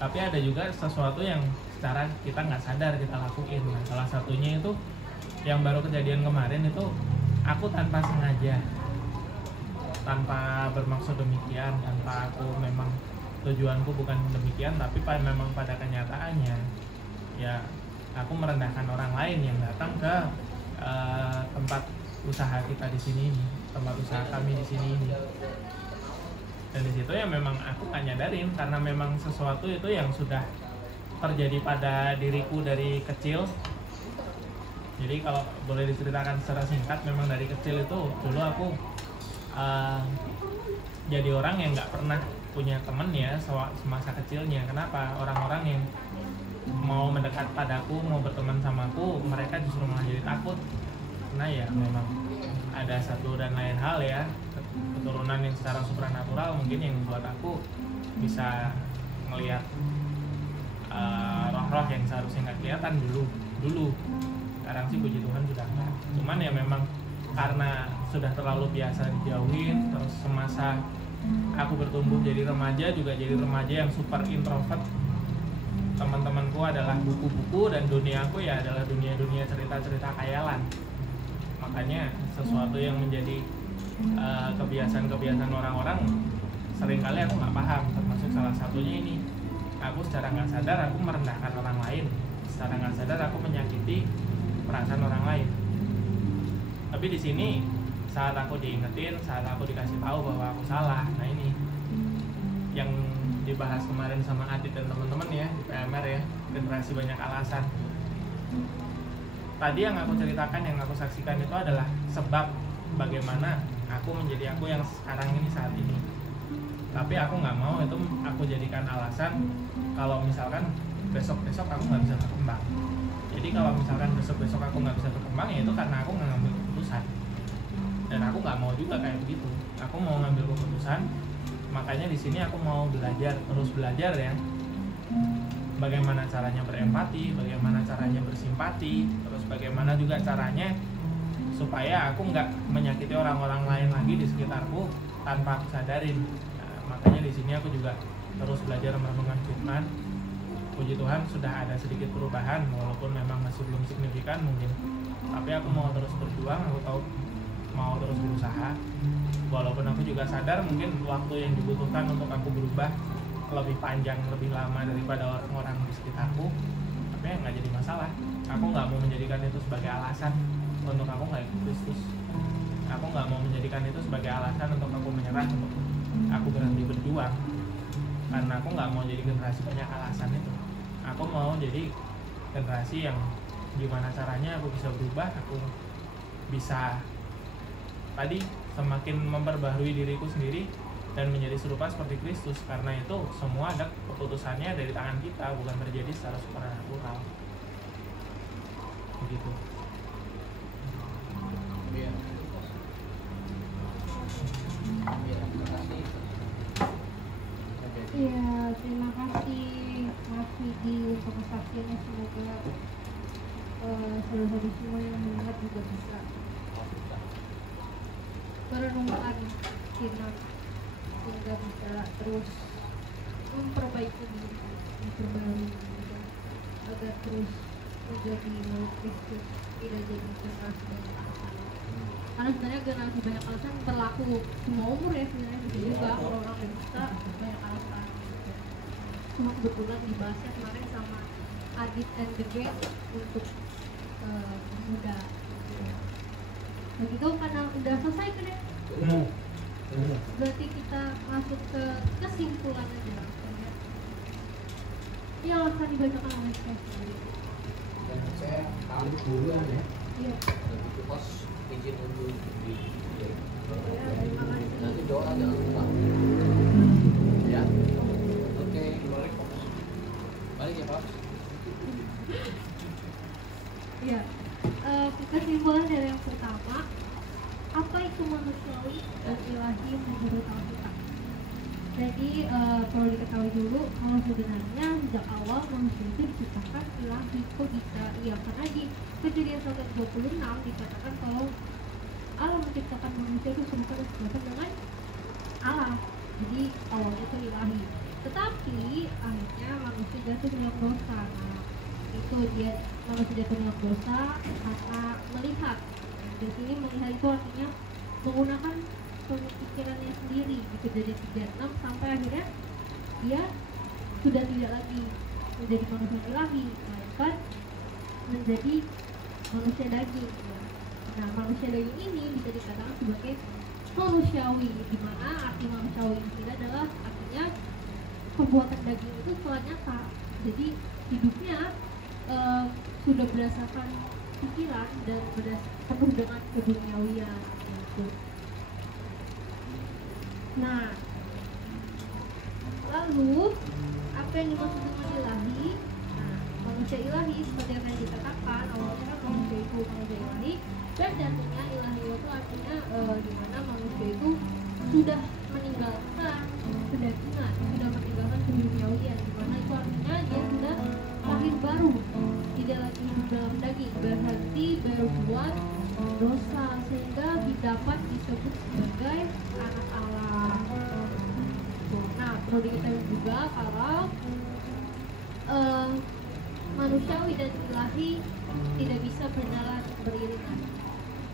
Tapi ada juga sesuatu yang secara kita nggak sadar kita lakuin. Nah, salah satunya itu yang baru kejadian kemarin itu aku tanpa sengaja, tanpa bermaksud demikian, tanpa aku memang tujuanku bukan demikian, tapi memang pada kenyataannya ya aku merendahkan orang lain yang datang ke tempat usaha kita di sini ini, tempat usaha kami di sini ini. Dan di situ ya memang aku nggak nyadarin, karena memang sesuatu itu yang sudah terjadi pada diriku dari kecil. Jadi kalau boleh diceritakan secara singkat, memang dari kecil itu dulu aku jadi orang yang nggak pernah punya temen ya semasa kecilnya. Kenapa? Orang-orang yang mau mendekat padaku, mau berteman sama aku, mereka justru malah jadi takut. Karena ya memang ada satu dan lain hal ya, keturunan yang secara supranatural mungkin yang membuat aku bisa melihat roh-roh yang seharusnya nggak kelihatan dulu. Sekarang sih puji Tuhan sudah enggak. Cuman ya memang karena sudah terlalu biasa dijauhin, terus semasa aku bertumbuh jadi remaja juga jadi remaja yang super introvert. Teman-temanku adalah buku-buku dan duniaku ya adalah dunia-dunia cerita-cerita khayalan. Makanya sesuatu yang menjadi kebiasaan-kebiasaan orang-orang seringkali aku nggak paham, termasuk salah satunya ini. Aku secara nggak sadar aku merendahkan orang lain, secara nggak sadar aku menyakiti perasaan orang lain. Tapi di sini saat aku diingetin, saat aku dikasih tahu bahwa aku salah, nah ini yang dibahas kemarin sama Adit dan teman-teman ya di PMR ya, generasi banyak alasan. Tadi yang aku ceritakan, yang aku saksikan itu adalah sebab bagaimana aku menjadi aku yang sekarang ini saat ini. Tapi aku nggak mau itu aku jadikan alasan kalau misalkan besok-besok aku nggak bisa berkembang. Jadi kalau misalkan besok-besok aku nggak bisa berkembang ya itu karena aku nggak ngambil keputusan. Dan aku nggak mau juga kayak begitu. Aku mau ngambil keputusan. Makanya di sini aku mau belajar, terus belajar ya. Bagaimana caranya berempati, bagaimana caranya bersimpati, terus bagaimana juga caranya supaya aku nggak menyakiti orang-orang lain lagi di sekitarku tanpa aku sadarin. Nah, makanya di sini aku juga terus belajar merenungkan Firman. Puji Tuhan sudah ada sedikit perubahan, walaupun memang masih belum signifikan mungkin. Tapi aku mau terus berjuang, aku tahu mau terus berusaha. Walaupun aku juga sadar mungkin waktu yang dibutuhkan untuk aku berubah lebih panjang, lebih lama daripada orang-orang di sekitarku. Tapi ya nggak jadi masalah. Aku nggak mau menjadikan itu sebagai alasan untuk aku nggak ikut Kristus. Aku nggak mau menjadikan itu sebagai alasan untuk aku menyerah, untuk aku berhenti berjuang. Karena aku nggak mau jadi generasi banyak alasan itu. Aku mau jadi generasi yang gimana caranya aku bisa berubah, aku bisa tadi semakin memperbaharui diriku sendiri dan menjadi serupa seperti Kristus. Karena itu semua ada keputusannya dari tangan kita, bukan terjadi secara supranatural. Begitu. Iya, terima kasih Mas Widi untuk kesaksiannya. Semoga saudara-saudari semua yang mendengar juga bisa merenungkan firman sehingga bisa terus memperbaiki diri, memperbaharui diri agar terus menjadi milik Kristus, tidak jadi generasi banyak alasan. Karena sebenarnya generasi banyak alasan berlaku semua umur ya, sebenarnya bisa juga orang-orang dewasa banyak alasan. Cuma kebetulan dibahasnya kemarin sama Adit and the Gang untuk muda. Begitu karena udah selesai kan ya? Berarti kita masuk ke kesimpulan aja. Ya akan dibacakan oleh saya sendiri. Dan saya kali dulu ya. Iya. Itu pas izin untuk Ya, terima kasih. nanti doa jangan lupa. Ya, kesimpulan dari yang pertama, apa itu manusiawi dan ilahi menurut Alkitab? Jadi perlu diketahui dulu kalau sebenarnya sejak awal manusia itu diciptakan ilahi. Kok bisa? Iya, karena di Kejadian 1:26 dikatakan kalau Allah menciptakan manusia itu serupa dan serupa dengan Allah. Jadi awalnya itu ilahi. Tetapi akhirnya manusia jatuh dalam dosa. Nah, itu dia manusia jatuh dalam dosa karena melihat. Di sini melihat itu artinya menggunakan pemikirannya sendiri. Di Kejadian 3:6 sampai akhirnya dia sudah tidak lagi menjadi manusia ilahi, melainkan menjadi manusia daging. Nah, manusia daging ini bisa dikatakan sebagai manusiawi, di mana arti manusiawi ini adalah artinya perbuatan daging itu telah nyata. Jadi hidupnya sudah berdasarkan pikiran dan penuh dengan keduniawian gitu. Nah, lalu apa yang dimaksud dengan ilahi? Nah, manusia ilahi seperti yang tadi dikatakan awalnya kan manusia itu manusia ilahi, dan artinya ilahi itu artinya di mana manusia itu sudah meninggalkan kedagingan, sudah meninggalkan keduniawian, di mana itu artinya dia sudah lahir baru, tidak lagi hidup dalam daging, berhenti berbuat dosa sehingga dapat disebut sebagai anak Allah. Nah, perlu diketahui juga kalau manusiawi dan ilahi tidak bisa berjalan beriringan.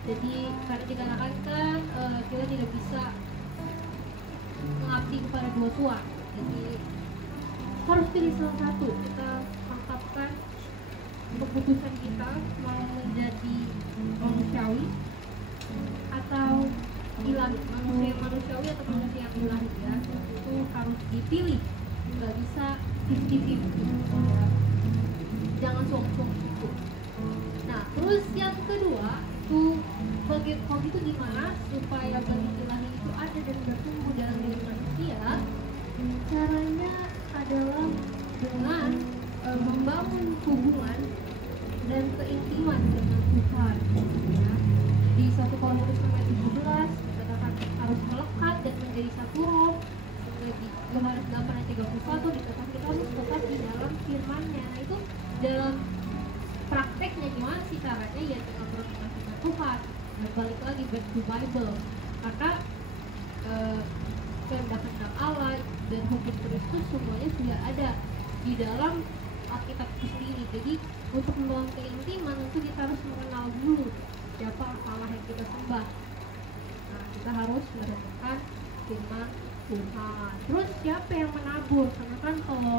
Jadi karena dikatakan kan kita tidak bisa mengabdi kepada dua tuan. Jadi harus pilih salah satu. Kita mantapkan keputusan kita mau menjadi manusiawi atau ilahi, manusiawi atau manusia yang ilahi ya. Itu harus dipilih, nggak bisa 50-50 ya. Jangan sok-sok gitu. Nah, terus yang kedua itu kalau itu gimana supaya bagi ilahi itu ada dan bertumbuh dalam diri manusia? Caranya adalah dengan membangun hubungan dan keintiman dengan Tuhan ya. Di 1 Korintus 17 dikatakan harus melekat dan menjadi satu roh. Di Yohanes 8:31 dikatakan kita harus tetap di dalam firman-Nya. Nah, itu dalam prakteknya gimana sih caranya? Ya dengan berfirman Tuhan. Dan balik lagi back to Bible. Maka kehendak Allah dan hukum Kristus semuanya sudah ada di dalam Alkitab itu sendiri. Jadi untuk membangun keintiman itu kita harus mengenal dulu siapa Allah yang kita sembah. Nah, kita harus merenungkan firman Tuhan. Terus siapa yang menabur? Karena kan kalau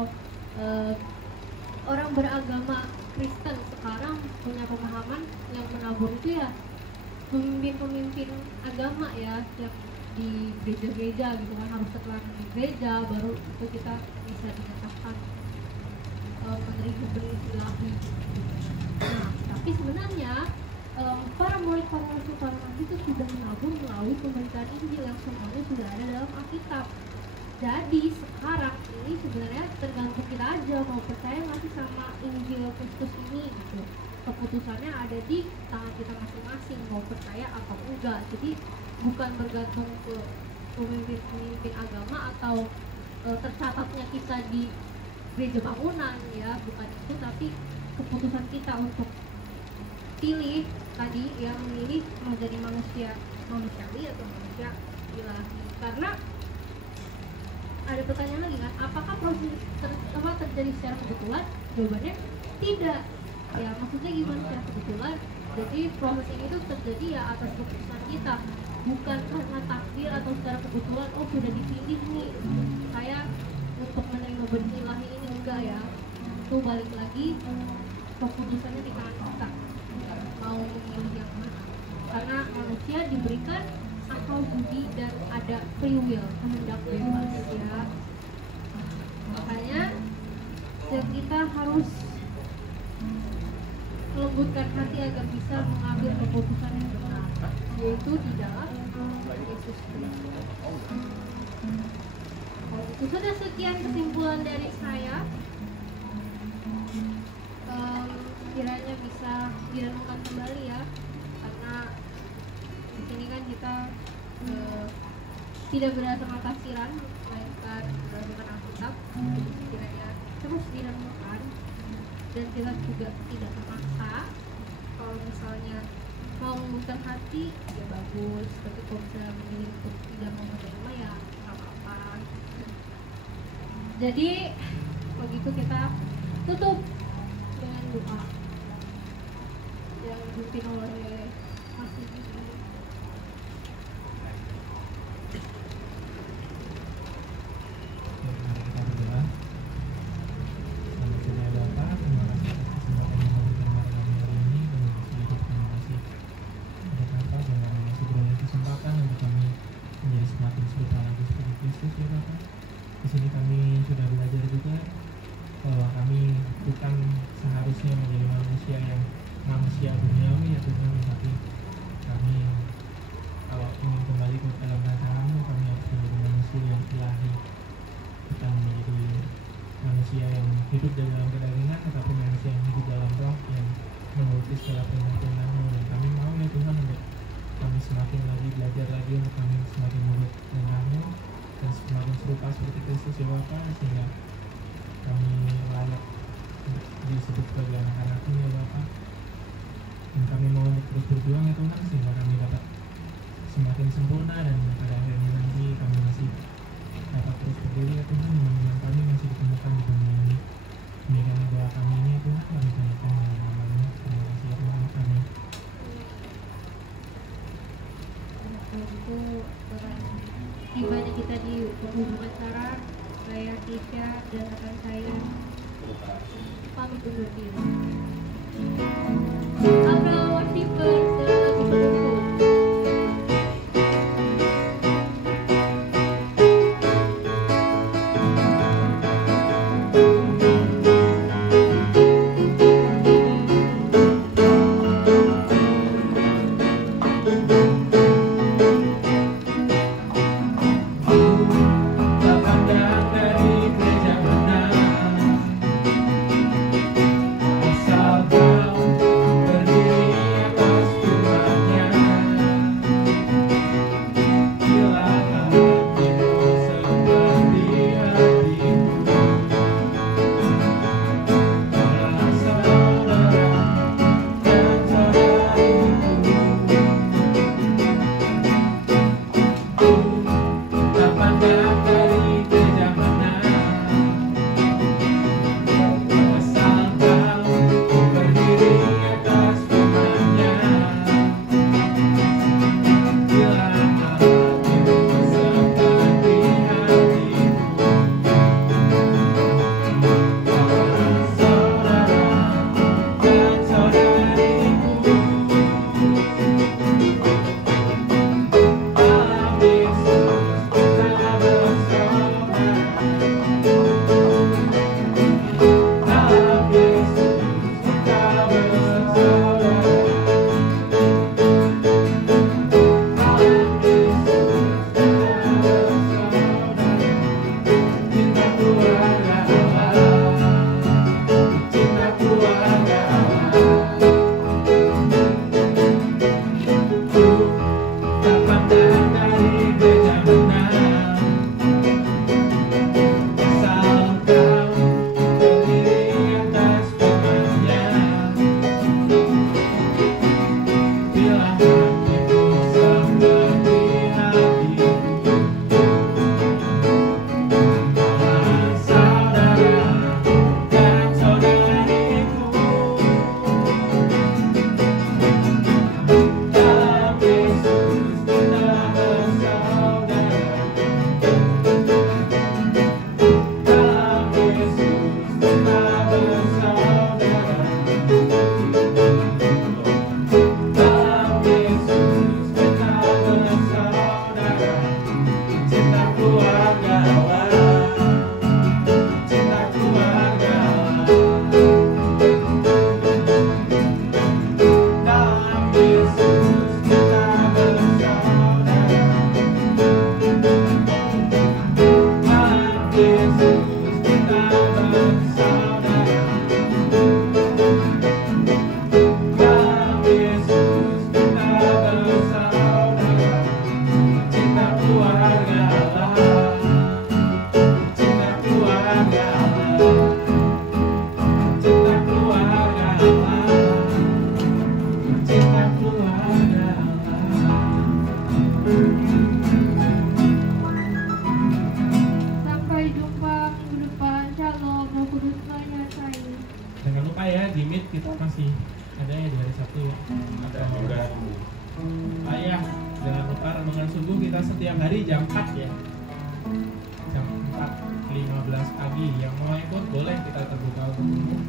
orang beragama Kristen sekarang punya pemahaman yang menabur itu ya pemimpin-pemimpin agama ya, yang di gereja-gereja gitu kan, harus setelah di gereja baru itu kita bisa dinyatakan menerima benih ilahi. Nah, tapi sebenarnya para murid itu sudah menabur melalui pemberitaan Injil yang semuanya sudah ada dalam Alkitab. Jadi sekarang ini sebenarnya tergantung kita aja mau percaya nggak sih sama Injil Kristus ini gitu. Keputusannya ada di tangan kita masing-masing mau percaya atau enggak. Jadi bukan bergantung ke pemimpin agama atau tercatatnya kita di gereja bangunan ya, bukan itu, tapi keputusan kita untuk pilih tadi yang memilih menjadi manusiawi atau manusia ilahi. Karena ada pertanyaan lagi kan, apakah proses terjadi secara kebetulan? Jawabannya tidak. Ya maksudnya gimana secara kebetulan? Jadi proses ini tuh terjadi ya atas keputusan kita, bukan karena takdir atau secara kebetulan. Oh sudah dipilih nih saya untuk menerima benih ilahi ini, enggak ya. Itu balik lagi keputusannya di tangan kita mau memilih yang mana. Karena manusia diberikan akal budi dan ada free will, kehendak bebas ya. Makanya kita harus melembutkan hati agar bisa mengambil keputusan yang benar, yaitu di dalam Yesus Kristus. Kalau itu sudah sekian kesimpulan dari saya. kiranya bisa direnungkan kembali ya, karena di sini kan kita tidak berdasarkan tafsiran, melainkan berdasarkan Alkitab. Kiranya terus direnungkan, dan kita juga tidak terpaksa. Kalau misalnya mau mengundurkan hati ya bagus, tapi kalau misalnya memilih untuk tidak mau menerima ya nggak apa-apa. Jadi kalau gitu kita tutup dengan doa yang dipimpin oleh Mas Didi. Mari kita berdoa. Selamat sore Bapak, terima kasih atas kesempatan yang memberikan kepada kami hari ini. Kami masih hidup, terima kasih untuk Bapak dan kami masih diberi kesempatan untuk kami menjadi semakin serupa lagi seperti Kristus ya Bapak. Di sini kami sudah belajar juga bahwa kami bukan seharusnya menjadi manusia yang manusia duniawi ya Tuhan, tapi kami kalau ingin kembali ke dalam rancangan-Mu, kami harus menjadi manusia yang ilahi. Kita menjadi manusia yang hidup dalam kedagingan, tetapi manusia yang hidup dalam roh, yang menuruti segala perintah-Mu. Dan kami mau ya Tuhan untuk kami semakin lagi belajar lagi, untuk kami semakin menurut perintah-Mu dan semakin serupa seperti Kristus ya Bapak, sehingga kami layak untuk disebut sebagai anak-anak-Mu ya Bapak. Dan kami mau untuk terus berjuang ya Tuhan, sehingga kami dapat semakin sempurna, dan pada akhirnya nanti kami masih dapat terus berdiri ya Tuhan, dengan kami masih ditemukan di dunia ini. Demikian doa kami ini ya Tuhan, kami tanyakan dalam nama-Mu. Terima kasih ya Tuhan, amin. Kalau gitu gimana kita di penghubung acara, saya Tisha dan rekan saya pamit undur diri. Abraham Worshipper dengan lagu penutup. Asal kau kita setiap hari jam 4 ya. Jam 4.15 pagi. Yang mau ikut boleh, kita terbuka untuk umum.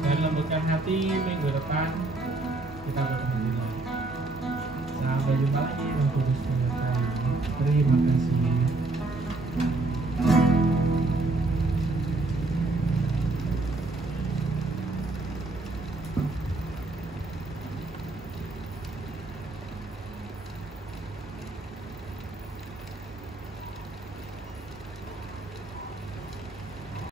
Dan lembutkan hati, minggu depan kita bertemu lagi. Sampai jumpa lagi. Terima kasih.